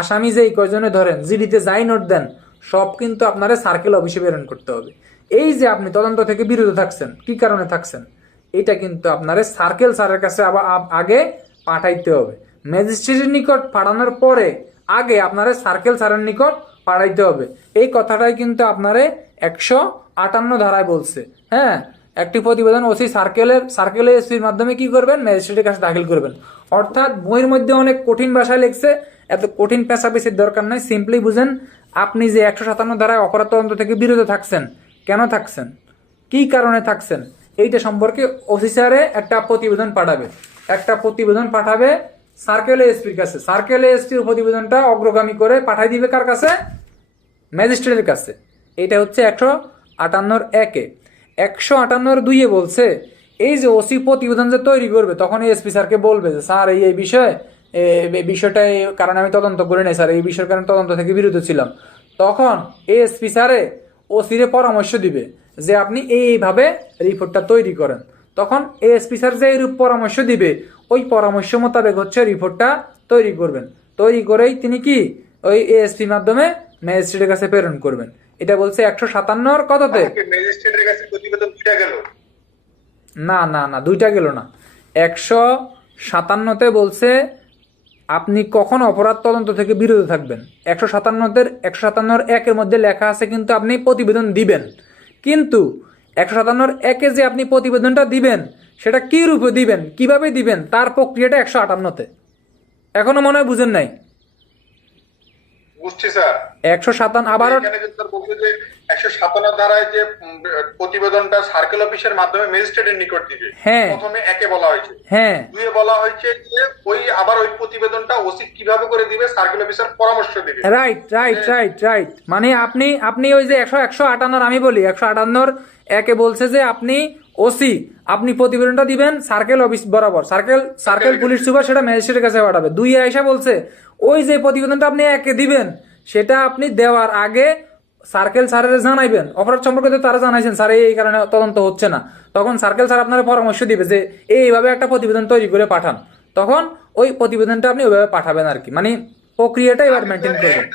আসামি যেই কয়জনে ধরেন, জিডিতে যাই নোট দেন, সব কিন্তু আপনারা সার্কেল অফিসে প্রেরণ করতে হবে। এই যে আপনি তদন্ত থেকে বিরত থাকছেন, কি কারণে থাকছেন, এটা কিন্তু আপনারা সার্কেল স্যারের কাছে আবার আগে পাঠাইতে হবে। ম্যাজিস্ট্রেটের নিকট পাঠানোর পরে আগে আপনারা সার্কেল স্যারের নিকট পাঠাইতে হবে। এই কথাটাই কিন্তু আপনারা 158 ধারায় বলছে। হ্যাঁ, একটি প্রতিবেদন ওসি সার্কেলে এসপির মাধ্যমে কি করবেন? ম্যাজিস্ট্রেটের কাছে দাখিল করবেন। অর্থাৎ বইয়ের মধ্যে অনেক কঠিন ভাষায় লিখছে, এত কঠিন পেশাপেশির দরকার নাই। সিম্পলি বুঝেন, আপনি যে 157 ধারায় অপরাধ তদন্ত থেকে বিরত থাকছেন, কেন থাকছেন, কি কারণে থাকছেন, এইটা সম্পর্কে ওসি স্যারে একটা প্রতিবেদন পাঠাবে সার্কেল এসপির কাছে। সার্কেল এসপির প্রতিবেদনটা অগ্রগামী করে পাঠাই দিবে কার কাছে? ম্যাজিস্ট্রেটের কাছে। এটা হচ্ছে 158(1)-এ। 158(2)-এ বলছে এই যে ওসি প্রতিবেদন যে তৈরি করবে, তখন এসপি স্যারকে বলবে যে স্যার এই বিষয়টা কারণে আমি তদন্ত করি নাই স্যার, এই বিষয়ের কারণে তদন্ত থেকে বিরত ছিলাম। তখন এসপি স্যারে ওসিরে পরামর্শ দিবে যে আপনি এইভাবে রিপোর্টটা তৈরি করেন। তখন এএসপি স্যার যে এরূপ পরামর্শ দিবে ওই পরামর্শ মোতাবেক হচ্ছে রিপোর্টটা তৈরি করবেন, তৈরি করেই তিনি কি ওই এএসপির মাধ্যমে ম্যাজিস্ট্রেটের কাছে প্রেরণ করবেন। এটা বলছে 157 কততে? ম্যাজিস্ট্রেটের কাছে প্রতিবেদন দুইটা গেল? না না না, দুইটা গেল না, 157তে বলছে আপনি কখন অপরাধ তদন্ত থেকে বিরত থাকবেন। 157-1 মধ্যে লেখা আছে কিন্তু আপনি প্রতিবেদন দিবেন, কিন্তু 157-1 যে আপনি প্রতিবেদনটা দিবেন সেটা কি রূপে দিবেন, কিভাবে দিবেন, তার প্রক্রিয়াটা 158তে। এখনো মনে হয় বুঝেন নাই? বুঝছি স্যার। 157 আবারও এখানে যে স্যার বলছে যে 157 ধারায় যে প্রতিবেদনটা সার্কেল অফিসের মাধ্যমে ম্যাজিস্ট্রেটের নিকট দিবে, হ্যাঁ প্রথমে একে বলা হয়েছে, হ্যাঁ দুইয়ে বলা হয়েছে যে আবার ওই প্রতিবেদনটা ওসি কিভাবে করে দিবে সার্কেল অফিসার পরামর্শ দিবে। রাইট রাইট রাইট রাইট, মানে আপনি ওই যে 158 আমি বলি 158 বলছে যে আপনি ওসি আপনি প্রতিবেদনটা দিবেন সার্কেল অফিস বরাবর, সার্কেল পুলিশ সুপার সেটা ম্যাজিস্ট্রেটের কাছে পাঠাবে। 2 আয়সা বলছে ওই যে প্রতিবেদনটা আপনি 1 দিবেন সেটা আপনি দেওয়ার আগে সার্কেল স্যারের জানাইবেন, অপরাধ সম্পর্কে তো তারা জানাইছেন স্যার এই কারণে তদন্ত হচ্ছে না, তখন সার্কেল স্যার আপনার পরামর্শ দিবে যে এইভাবে একটা প্রতিবেদন তৈরি করে পাঠান, তখন ওই প্রতিবেদনটা আপনি ওইভাবে পাঠাবেন আর কি, মানে প্রক্রিয়াটা এবার মেনটেন করবেন।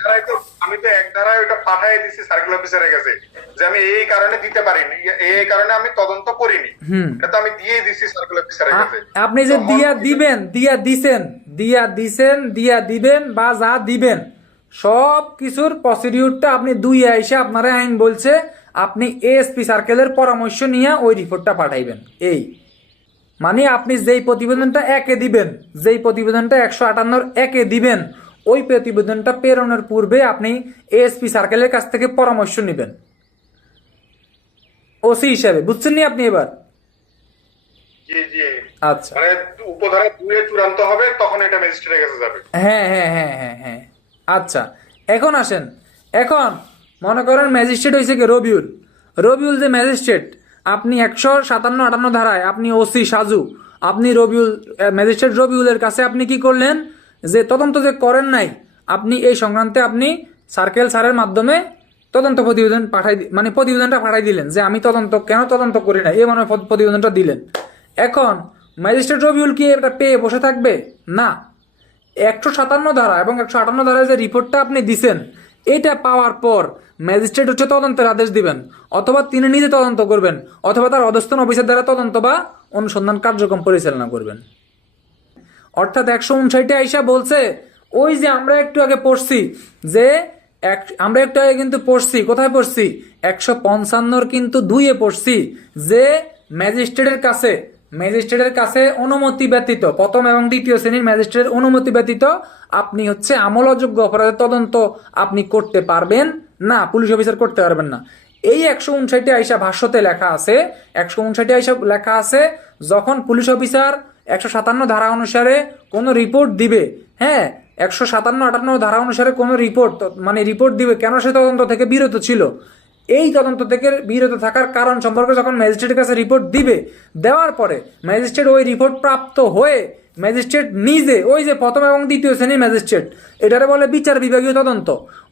আমি তো এক ধারায় ওটা পাঠিয়ে দিছি সার্কেল অফিসারের কাছে যে আমি এই কারণে দিতে পারিনি, এই কারণে আমি তদন্ত করিনি, এটা তো আমি দিয়ে দিছি সার্কেল অফিসারের কাছে। আপনি যে দিয়া দিবেন বা যা দিবেন সব কিছুর প্রসিডিউরটা আপনি 2 আইসা আপনারা আইন বলছে আপনি এএসপি সার্কেলের পরামর্শ নিয়ে ওই রিপোর্টটা পাঠাইবেন। এই মানে আপনি যেই প্রতিবেদনটা 1 দিবেন, যেই প্রতিবেদনটা 158 দিবেন, ওই প্রতিবেদনটা প্রেরণের পূর্বে আপনি এএসপি সার্কেলের কাছ থেকে পরামর্শ নেবেন ওসি হিসাবে। বুঝছেন নি আপনি এবার? জি জি, আচ্ছা, মানে উপধারা 2 চূড়ান্ত হবে তখন এটা ম্যাজিস্ট্রেটের কাছে যাবে। হ্যাঁ হ্যাঁ হ্যাঁ হ্যাঁ হ্যাঁ। আচ্ছা, এখন আসেন, এখন মনে করেন ম্যাজিস্ট্রেট হয়েছে কি রবিউল যে ম্যাজিস্ট্রেট, আপনি 157-58 ধারায় আপনি ওসি সাজু, আপনি ম্যাজিস্ট্রেট রবিউলের কাছে আপনি কি করলেন যে তদন্ত যে করেন নাই, আপনি এই সংক্রান্তে আপনি সার্কেল স্যারের মাধ্যমে তদন্ত প্রতিবেদন প্রতিবেদনটা পাঠাই দিলেন যে আমি কেন তদন্ত করি না, এই মানে প্রতিবেদনটা দিলেন। এখন ম্যাজিস্ট্রেট রবিউল কি এটা পেয়ে বসে থাকবে? না, 157 ধারা এবং 158 ধারায় যে রিপোর্টটা আপনি দিছেন এটা পাওয়ার পর ম্যাজিস্ট্রেট হচ্ছে তদন্তের আদেশ দিবেন, অথবা তিনি নিজে তদন্ত করবেন, অথবা তার অধস্তন অফিসার দ্বারা তদন্ত বা অনুসন্ধান কার্যক্রম পরিচালনা করবেন। অর্থাৎ 159 আইসা বলছে ওই যে আমরা একটু আগে পড়ছি যে কোথায় পড়ছি 155 কিন্তু 2 পড়ছি যে ম্যাজিস্ট্রেটের কাছে অনুমতি ব্যতীত, প্রথম এবং দ্বিতীয় শ্রেণীর ম্যাজিস্ট্রেটের অনুমতি ব্যতীত আপনি হচ্ছে আমল অযোগ্য অপরাধের তদন্ত আপনি করতে পারবেন না, পুলিশ অফিসার করতে পারবেন না। এই 159 আইসা ভাষ্যতে লেখা আছে, 159 আইসা লেখা আছে যখন পুলিশ অফিসার 157 ধারা অনুসারে কোন রিপোর্ট দিবে, হ্যাঁ 157-58 ধারা অনুসারে কোন রিপোর্ট দিবে কেন সে তদন্ত থেকে বিরত ছিল, এই তদন্ত থেকে বিরত থাকার কারণ সম্পর্কে যখন ম্যাজিস্ট্রেটের কাছে রিপোর্ট দিবে, দেওয়ার পরে ম্যাজিস্ট্রেট ওই রিপোর্ট প্রাপ্ত হয়ে ম্যাজিস্ট্রেট নিজে, ওই যে প্রথম এবং দ্বিতীয় শ্রেণীর ম্যাজিস্ট্রেট, এটারে বলে বিচার বিভাগীয় তদন্ত,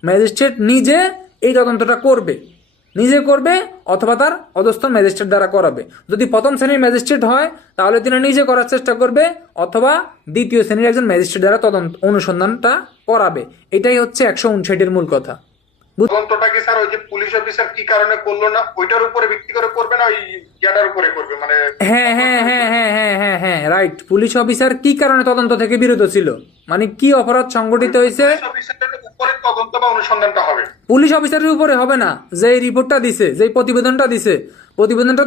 ম্যাজিস্ট্রেট নিজে এই তদন্তটা করবে অথবা তার অধস্তন ম্যাজিস্ট্রেট দ্বারা করাবে। যদি প্রথম শ্রেণীর ম্যাজিস্ট্রেট হয় তাহলে তিনি নিজে করার চেষ্টা করবে, অথবা দ্বিতীয় শ্রেণীর একজন ম্যাজিস্ট্রেট দ্বারা অনুসন্ধানটা করাবে। এটাই হচ্ছে 159 মূল কথা। তদন্তটা কি স্যার ওই যে পুলিশ অফিসার কি কারণে করলো না ওইটার উপরে ভিত্তি করে করবে না ওই ইয়াটার উপরে করবে? মানে হ্যাঁ হ্যাঁ হ্যাঁ হ্যাঁ হ্যাঁ হ্যাঁ হ্যাঁ রাইট, পুলিশ অফিসার কি কারণে তদন্ত থেকে বিরত ছিল, মানে কি অপরাধ সংঘটিত হয়েছে, উপরে তদন্ত বা অনুসন্ধানটা হবে। পুলিশ অফিসারের উপরে হবে না, যে রিপোর্টটা দিছে, যে প্রতিবেদনটা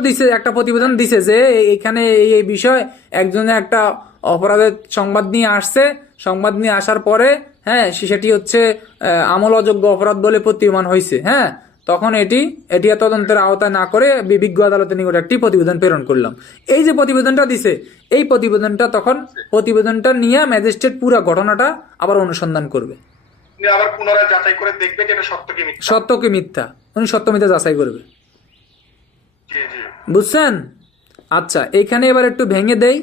দিছে একটা প্রতিবেদন দিছে যে এখানে এই বিষয় একজনে একটা অপরাধের সংবাদ নিয়ে আসার পরে, হ্যাঁ সেটি হচ্ছে আমল অযোগ্য অপরাধ বলে প্রতীয়মান হয়েছে, হ্যাঁ তখন এটি তদন্তের আওতায় না করে বিজ্ঞ আদালতের নিকট একটি প্রতিবেদন প্রেরণ করলাম। এই যে প্রতিবেদনটা দিছে, এই প্রতিবেদনটা নিয়ে ম্যাজিস্ট্রেট পুরো ঘটনাটা আবার অনুসন্ধান করবে, আবার পুনরায় যাচাই করে দেখবে যে এটা সত্য কি মিথ্যা, উনি সত্য মিথ্যা যাচাই করবে। বুঝছেন? আচ্ছা, এইখানে এবার একটু ভেঙে দেই।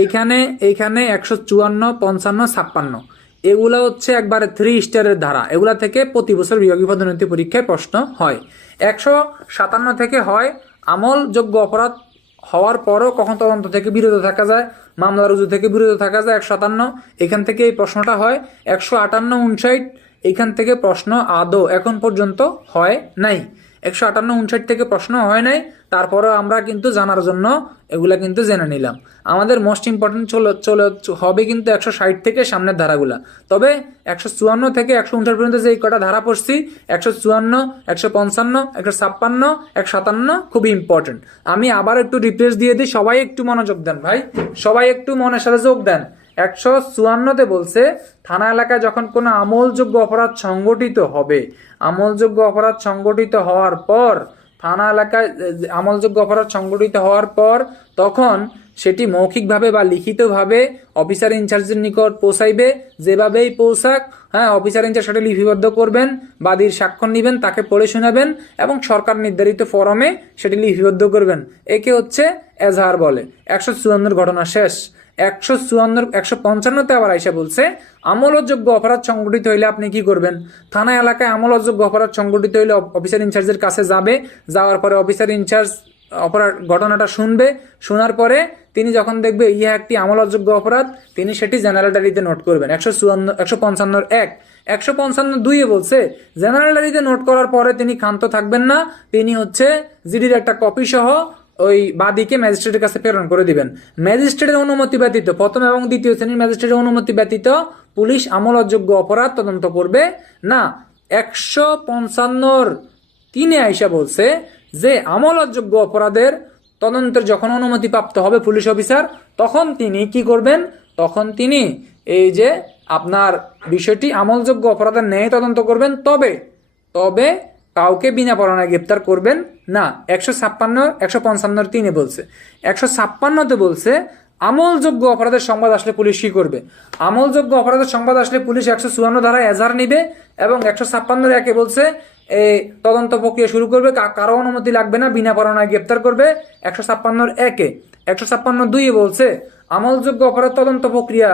এইখানে 154, 55, 56 এগুলা হচ্ছে একবারে 3 স্টারের ধারা, এগুলা থেকে প্রতি বছর বিভাগীয় পদোন্নতি পরীক্ষায় প্রশ্ন হয়। 157 থেকে হয় আমলযোগ্য অপরাধ হওয়ার পরও কখন তদন্ত থেকে বিরত থাকা যায়, মামলা রুজু থেকে বিরত থাকা যায় 157, এখান থেকে এই প্রশ্নটা হয়। 158, 59 এখান থেকে প্রশ্ন আদৌ এখন পর্যন্ত হয় নাই। 158, 59 থেকে প্রশ্ন হয় নাই, তারপরেও আমরা কিন্তু জানার জন্য এগুলা কিন্তু জেনে নিলাম। আমাদের মোস্ট ইম্পর্টেন্ট চলে হবে কিন্তু 160 থেকে সামনের ধারাগুলা। তবে 154 থেকে 159 পর্যন্ত যে কটা ধারা পড়ছি, 154, 155, 156, 157 খুবই ইম্পর্টেন্ট। আমি আবার একটু রিপ্লেস দিয়ে দিই, সবাই একটু মনোযোগ দেন ভাই, সবাই একটু মনের সাথে যোগ দেন। 154তে বলছে থানা এলাকায় যখন কোনো আমলযোগ্য অপরাধ সংগঠিত হবে, আমলযোগ্য অপরাধ সংগঠিত হওয়ার পর থানা এলাকায় আমলযোগ্য অপরাধ সংগঠিত হওয়ার পর তখন সেটি মৌখিকভাবে বা লিখিতভাবে অফিসার ইনচার্জের নিকট পৌঁছাইবে। যেভাবেই পৌঁছাক, হ্যাঁ, অফিসার ইনচার্জ সেটা লিপিবদ্ধ করবেন, বাদীর স্বাক্ষর নেবেন, তাকে পড়ে শোনাবেন এবং সরকার নির্ধারিত ফরমে সেটি লিপিবদ্ধ করবেন। একে হচ্ছে এজাহার বলে। 154 ঘটনা শেষ। 155তে আবার আইসা বলছে আমলযোগ্য অপরাধ সংগঠিত হইলে আপনি কি করবেন। থানা এলাকায় আমলযোগ্য অপরাধ সংগঠিত হইলে অফিসার ইনচার্জের কাছে যাবে, যাওয়ার পরে অফিসার ইনচার্জ অপরাধ ঘটনাটা শুনবে, শোনার পরে তিনি যখন দেখবে ইহা একটি আমলযোগ্য অপরাধ, তিনি সেটি জেনারেল ডায়েরিতে নোট করবেন। 155 155 বলছে জেনারেল ডায়েরিতে নোট করার পরে তিনি ক্ষান্ত থাকবেন না, তিনি হচ্ছে জিডির একটা কপি সহ ওই বাদীকে ম্যাজিস্ট্রেটের কাছে প্রেরণ করে দিবেন। ম্যাজিস্ট্রেটের অনুমতি ব্যতীত, প্রথম এবং দ্বিতীয় শ্রেণীর ম্যাজিস্ট্রেটের অনুমতি ব্যতীত পুলিশ আমলযোগ্য অপরাধ তদন্ত করবে না। 155 আইসা বলছে যে আমলযোগ্য অপরাধের তদন্তের যখন অনুমতি প্রাপ্ত হবে পুলিশ অফিসার, তখন তিনি কি করবেন, তখন তিনি এই যে আপনার বিষয়টি আমলযোগ্য অপরাধের ন্যায় তদন্ত করবেন। তবে কাউকে বিনা পরোয়ানায় গ্রেপ্তার করবেন না। 155 বলছে। 156তে বলছে আমলযোগ্য অপরাধের সংবাদ আসলে পুলিশ কি করবে। আমলযোগ্য অপরাধের সংবাদ আসলে পুলিশ 154 ধারায় এজাহার নিবে এবং 156 বলছে এই তদন্ত প্রক্রিয়া শুরু করবে, কারো অনুমতি লাগবে না, বিনা পরোয়ানায় গ্রেপ্তার করবে। 156 156 বলছে আমলযোগ্য অপরাধ তদন্ত প্রক্রিয়া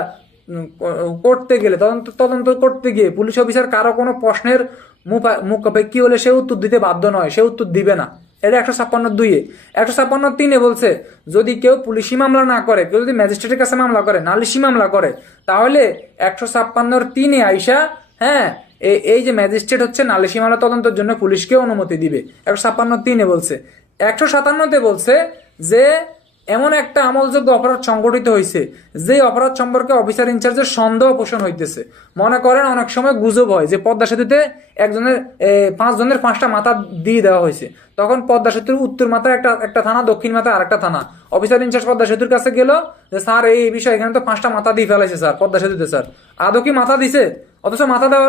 করতে গেলে তদন্ত করতে গিয়ে পুলিশ অফিসার কারো কোনো প্রশ্নের মুখাপেক্ষী হলে সে উত্তর দিতে বাধ্য নয়, সে উত্তর দিবে না। এটা 156 156 বলছে যদি কেউ পুলিশি মামলা না করে, কেউ যদি ম্যাজিস্ট্রেটের কাছে মামলা করে, নালিশি মামলা করে, তাহলে 156 আইসা, হ্যাঁ, এই যে ম্যাজিস্ট্রেট হচ্ছে নালিশি মামলা তদন্তের জন্য পুলিশকে অনুমতি দিবে। 156 বলছে। 157 বলছে যে এমন একটা আমলযোগ্য অপরাধ সংগঠিত হয়েছে যে অপরাধ সম্পর্কে অফিসার ইনচার্জের সন্দেহ পোষণ হইতেছে। মনে করেন অনেক সময় গুজব হয় যে পদ্মা সেতুতে একজনের 5 জনের 5টা মাথা দিয়ে দেওয়া হয়েছে, তখন পদ্মা সেতুর উত্তর মাথায় একটা থানা, দক্ষিণ মাথায় আরেকটা থানা। অফিসার ইনচার্জ পদ্মা সেতুর কাছে গেল যে স্যার এই বিষয় এখানে তো 5টা মাথা দিয়ে ফেলাইছে স্যার পদ্মা সেতুতে, স্যার আদৌ কি মাথা দিছে? অথচ মাথা দেওয়া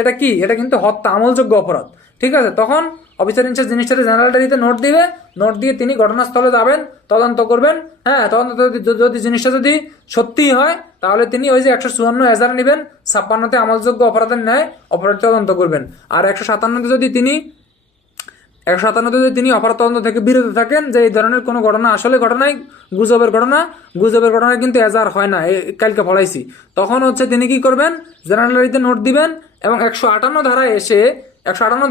এটা কি, এটা কিন্তু হত্যা, আমলযোগ্য অপরাধ। ঠিক আছে, তখন অফিসার ইনচার্জ জিনিসটাতে জেনারেল ডায়েরিতে নোট দিবে, নোট দিয়ে তিনি ঘটনাস্থলে যাবেন, তদন্ত করবেন। হ্যাঁ, তদন্ত যদি জিনিসটা যদি সত্যি হয় তাহলে তিনি ওই যে 154 এজাহার নেবেন, 56তে আমলযোগ্য অপরাধের ন্যায় অপরাধ তদন্ত করবেন। আর 157তে যদি তিনি অপরাধ তদন্ত থেকে বিরত থাকেন, যে এই ধরনের কোনো ঘটনা আসলে ঘটনায় গুজবের ঘটনায় কিন্তু এজাহার হয় না, কালকে ফলাইছি, তখন হচ্ছে তিনি কি করবেন, জেনারেল ডায়েরিতে নোট দিবেন এবং 158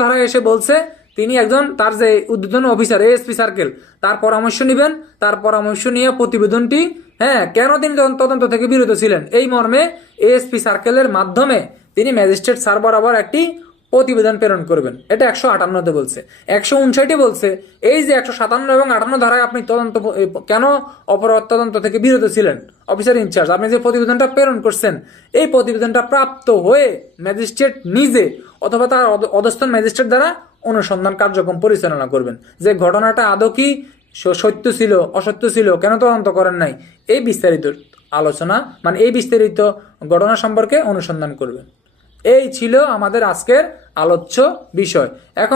ধারায় এসে বলছে তিনি একজন তার যে উদ্বোধন অফিসার এএসপি সার্কেল তার পরামর্শ নেবেন, তার পরামর্শ নিয়ে প্রতিবেদনটি, হ্যাঁ, কেন তিনি তদন্ত থেকে বিরত ছিলেন এই মর্মে এএসপি সার্কেলের মাধ্যমে তিনি ম্যাজিস্ট্রেট স্যার বরাবর একটি প্রতিবেদন প্রেরণ করবেন। এটা 158 বলছে। 159 বলছে এই যে 157 এবং 58 ধারায় আপনি কেন অপরাধ তদন্ত থেকে বিরত ছিলেন অফিসার ইনচার্জ, আপনি যে প্রতিবেদনটা প্রেরণ করছেন, এই প্রতিবেদনটা প্রাপ্ত হয়ে ম্যাজিস্ট্রেট নিজে অথবা তার অধস্তন ম্যাজিস্ট্রেট দ্বারা অনুসন্ধান কার্যক্রম পরিচালনা করবেন, যে ঘটনাটা আদৌ কি সত্য ছিল, অসত্য ছিল, কেন তদন্ত করেন নাই, এই বিস্তারিত আলোচনা, মানে এই বিস্তারিত ঘটনা সম্পর্কে অনুসন্ধান করবেন। এই ছিল আমাদের আজকের আলোচ্য বিষয়। এখন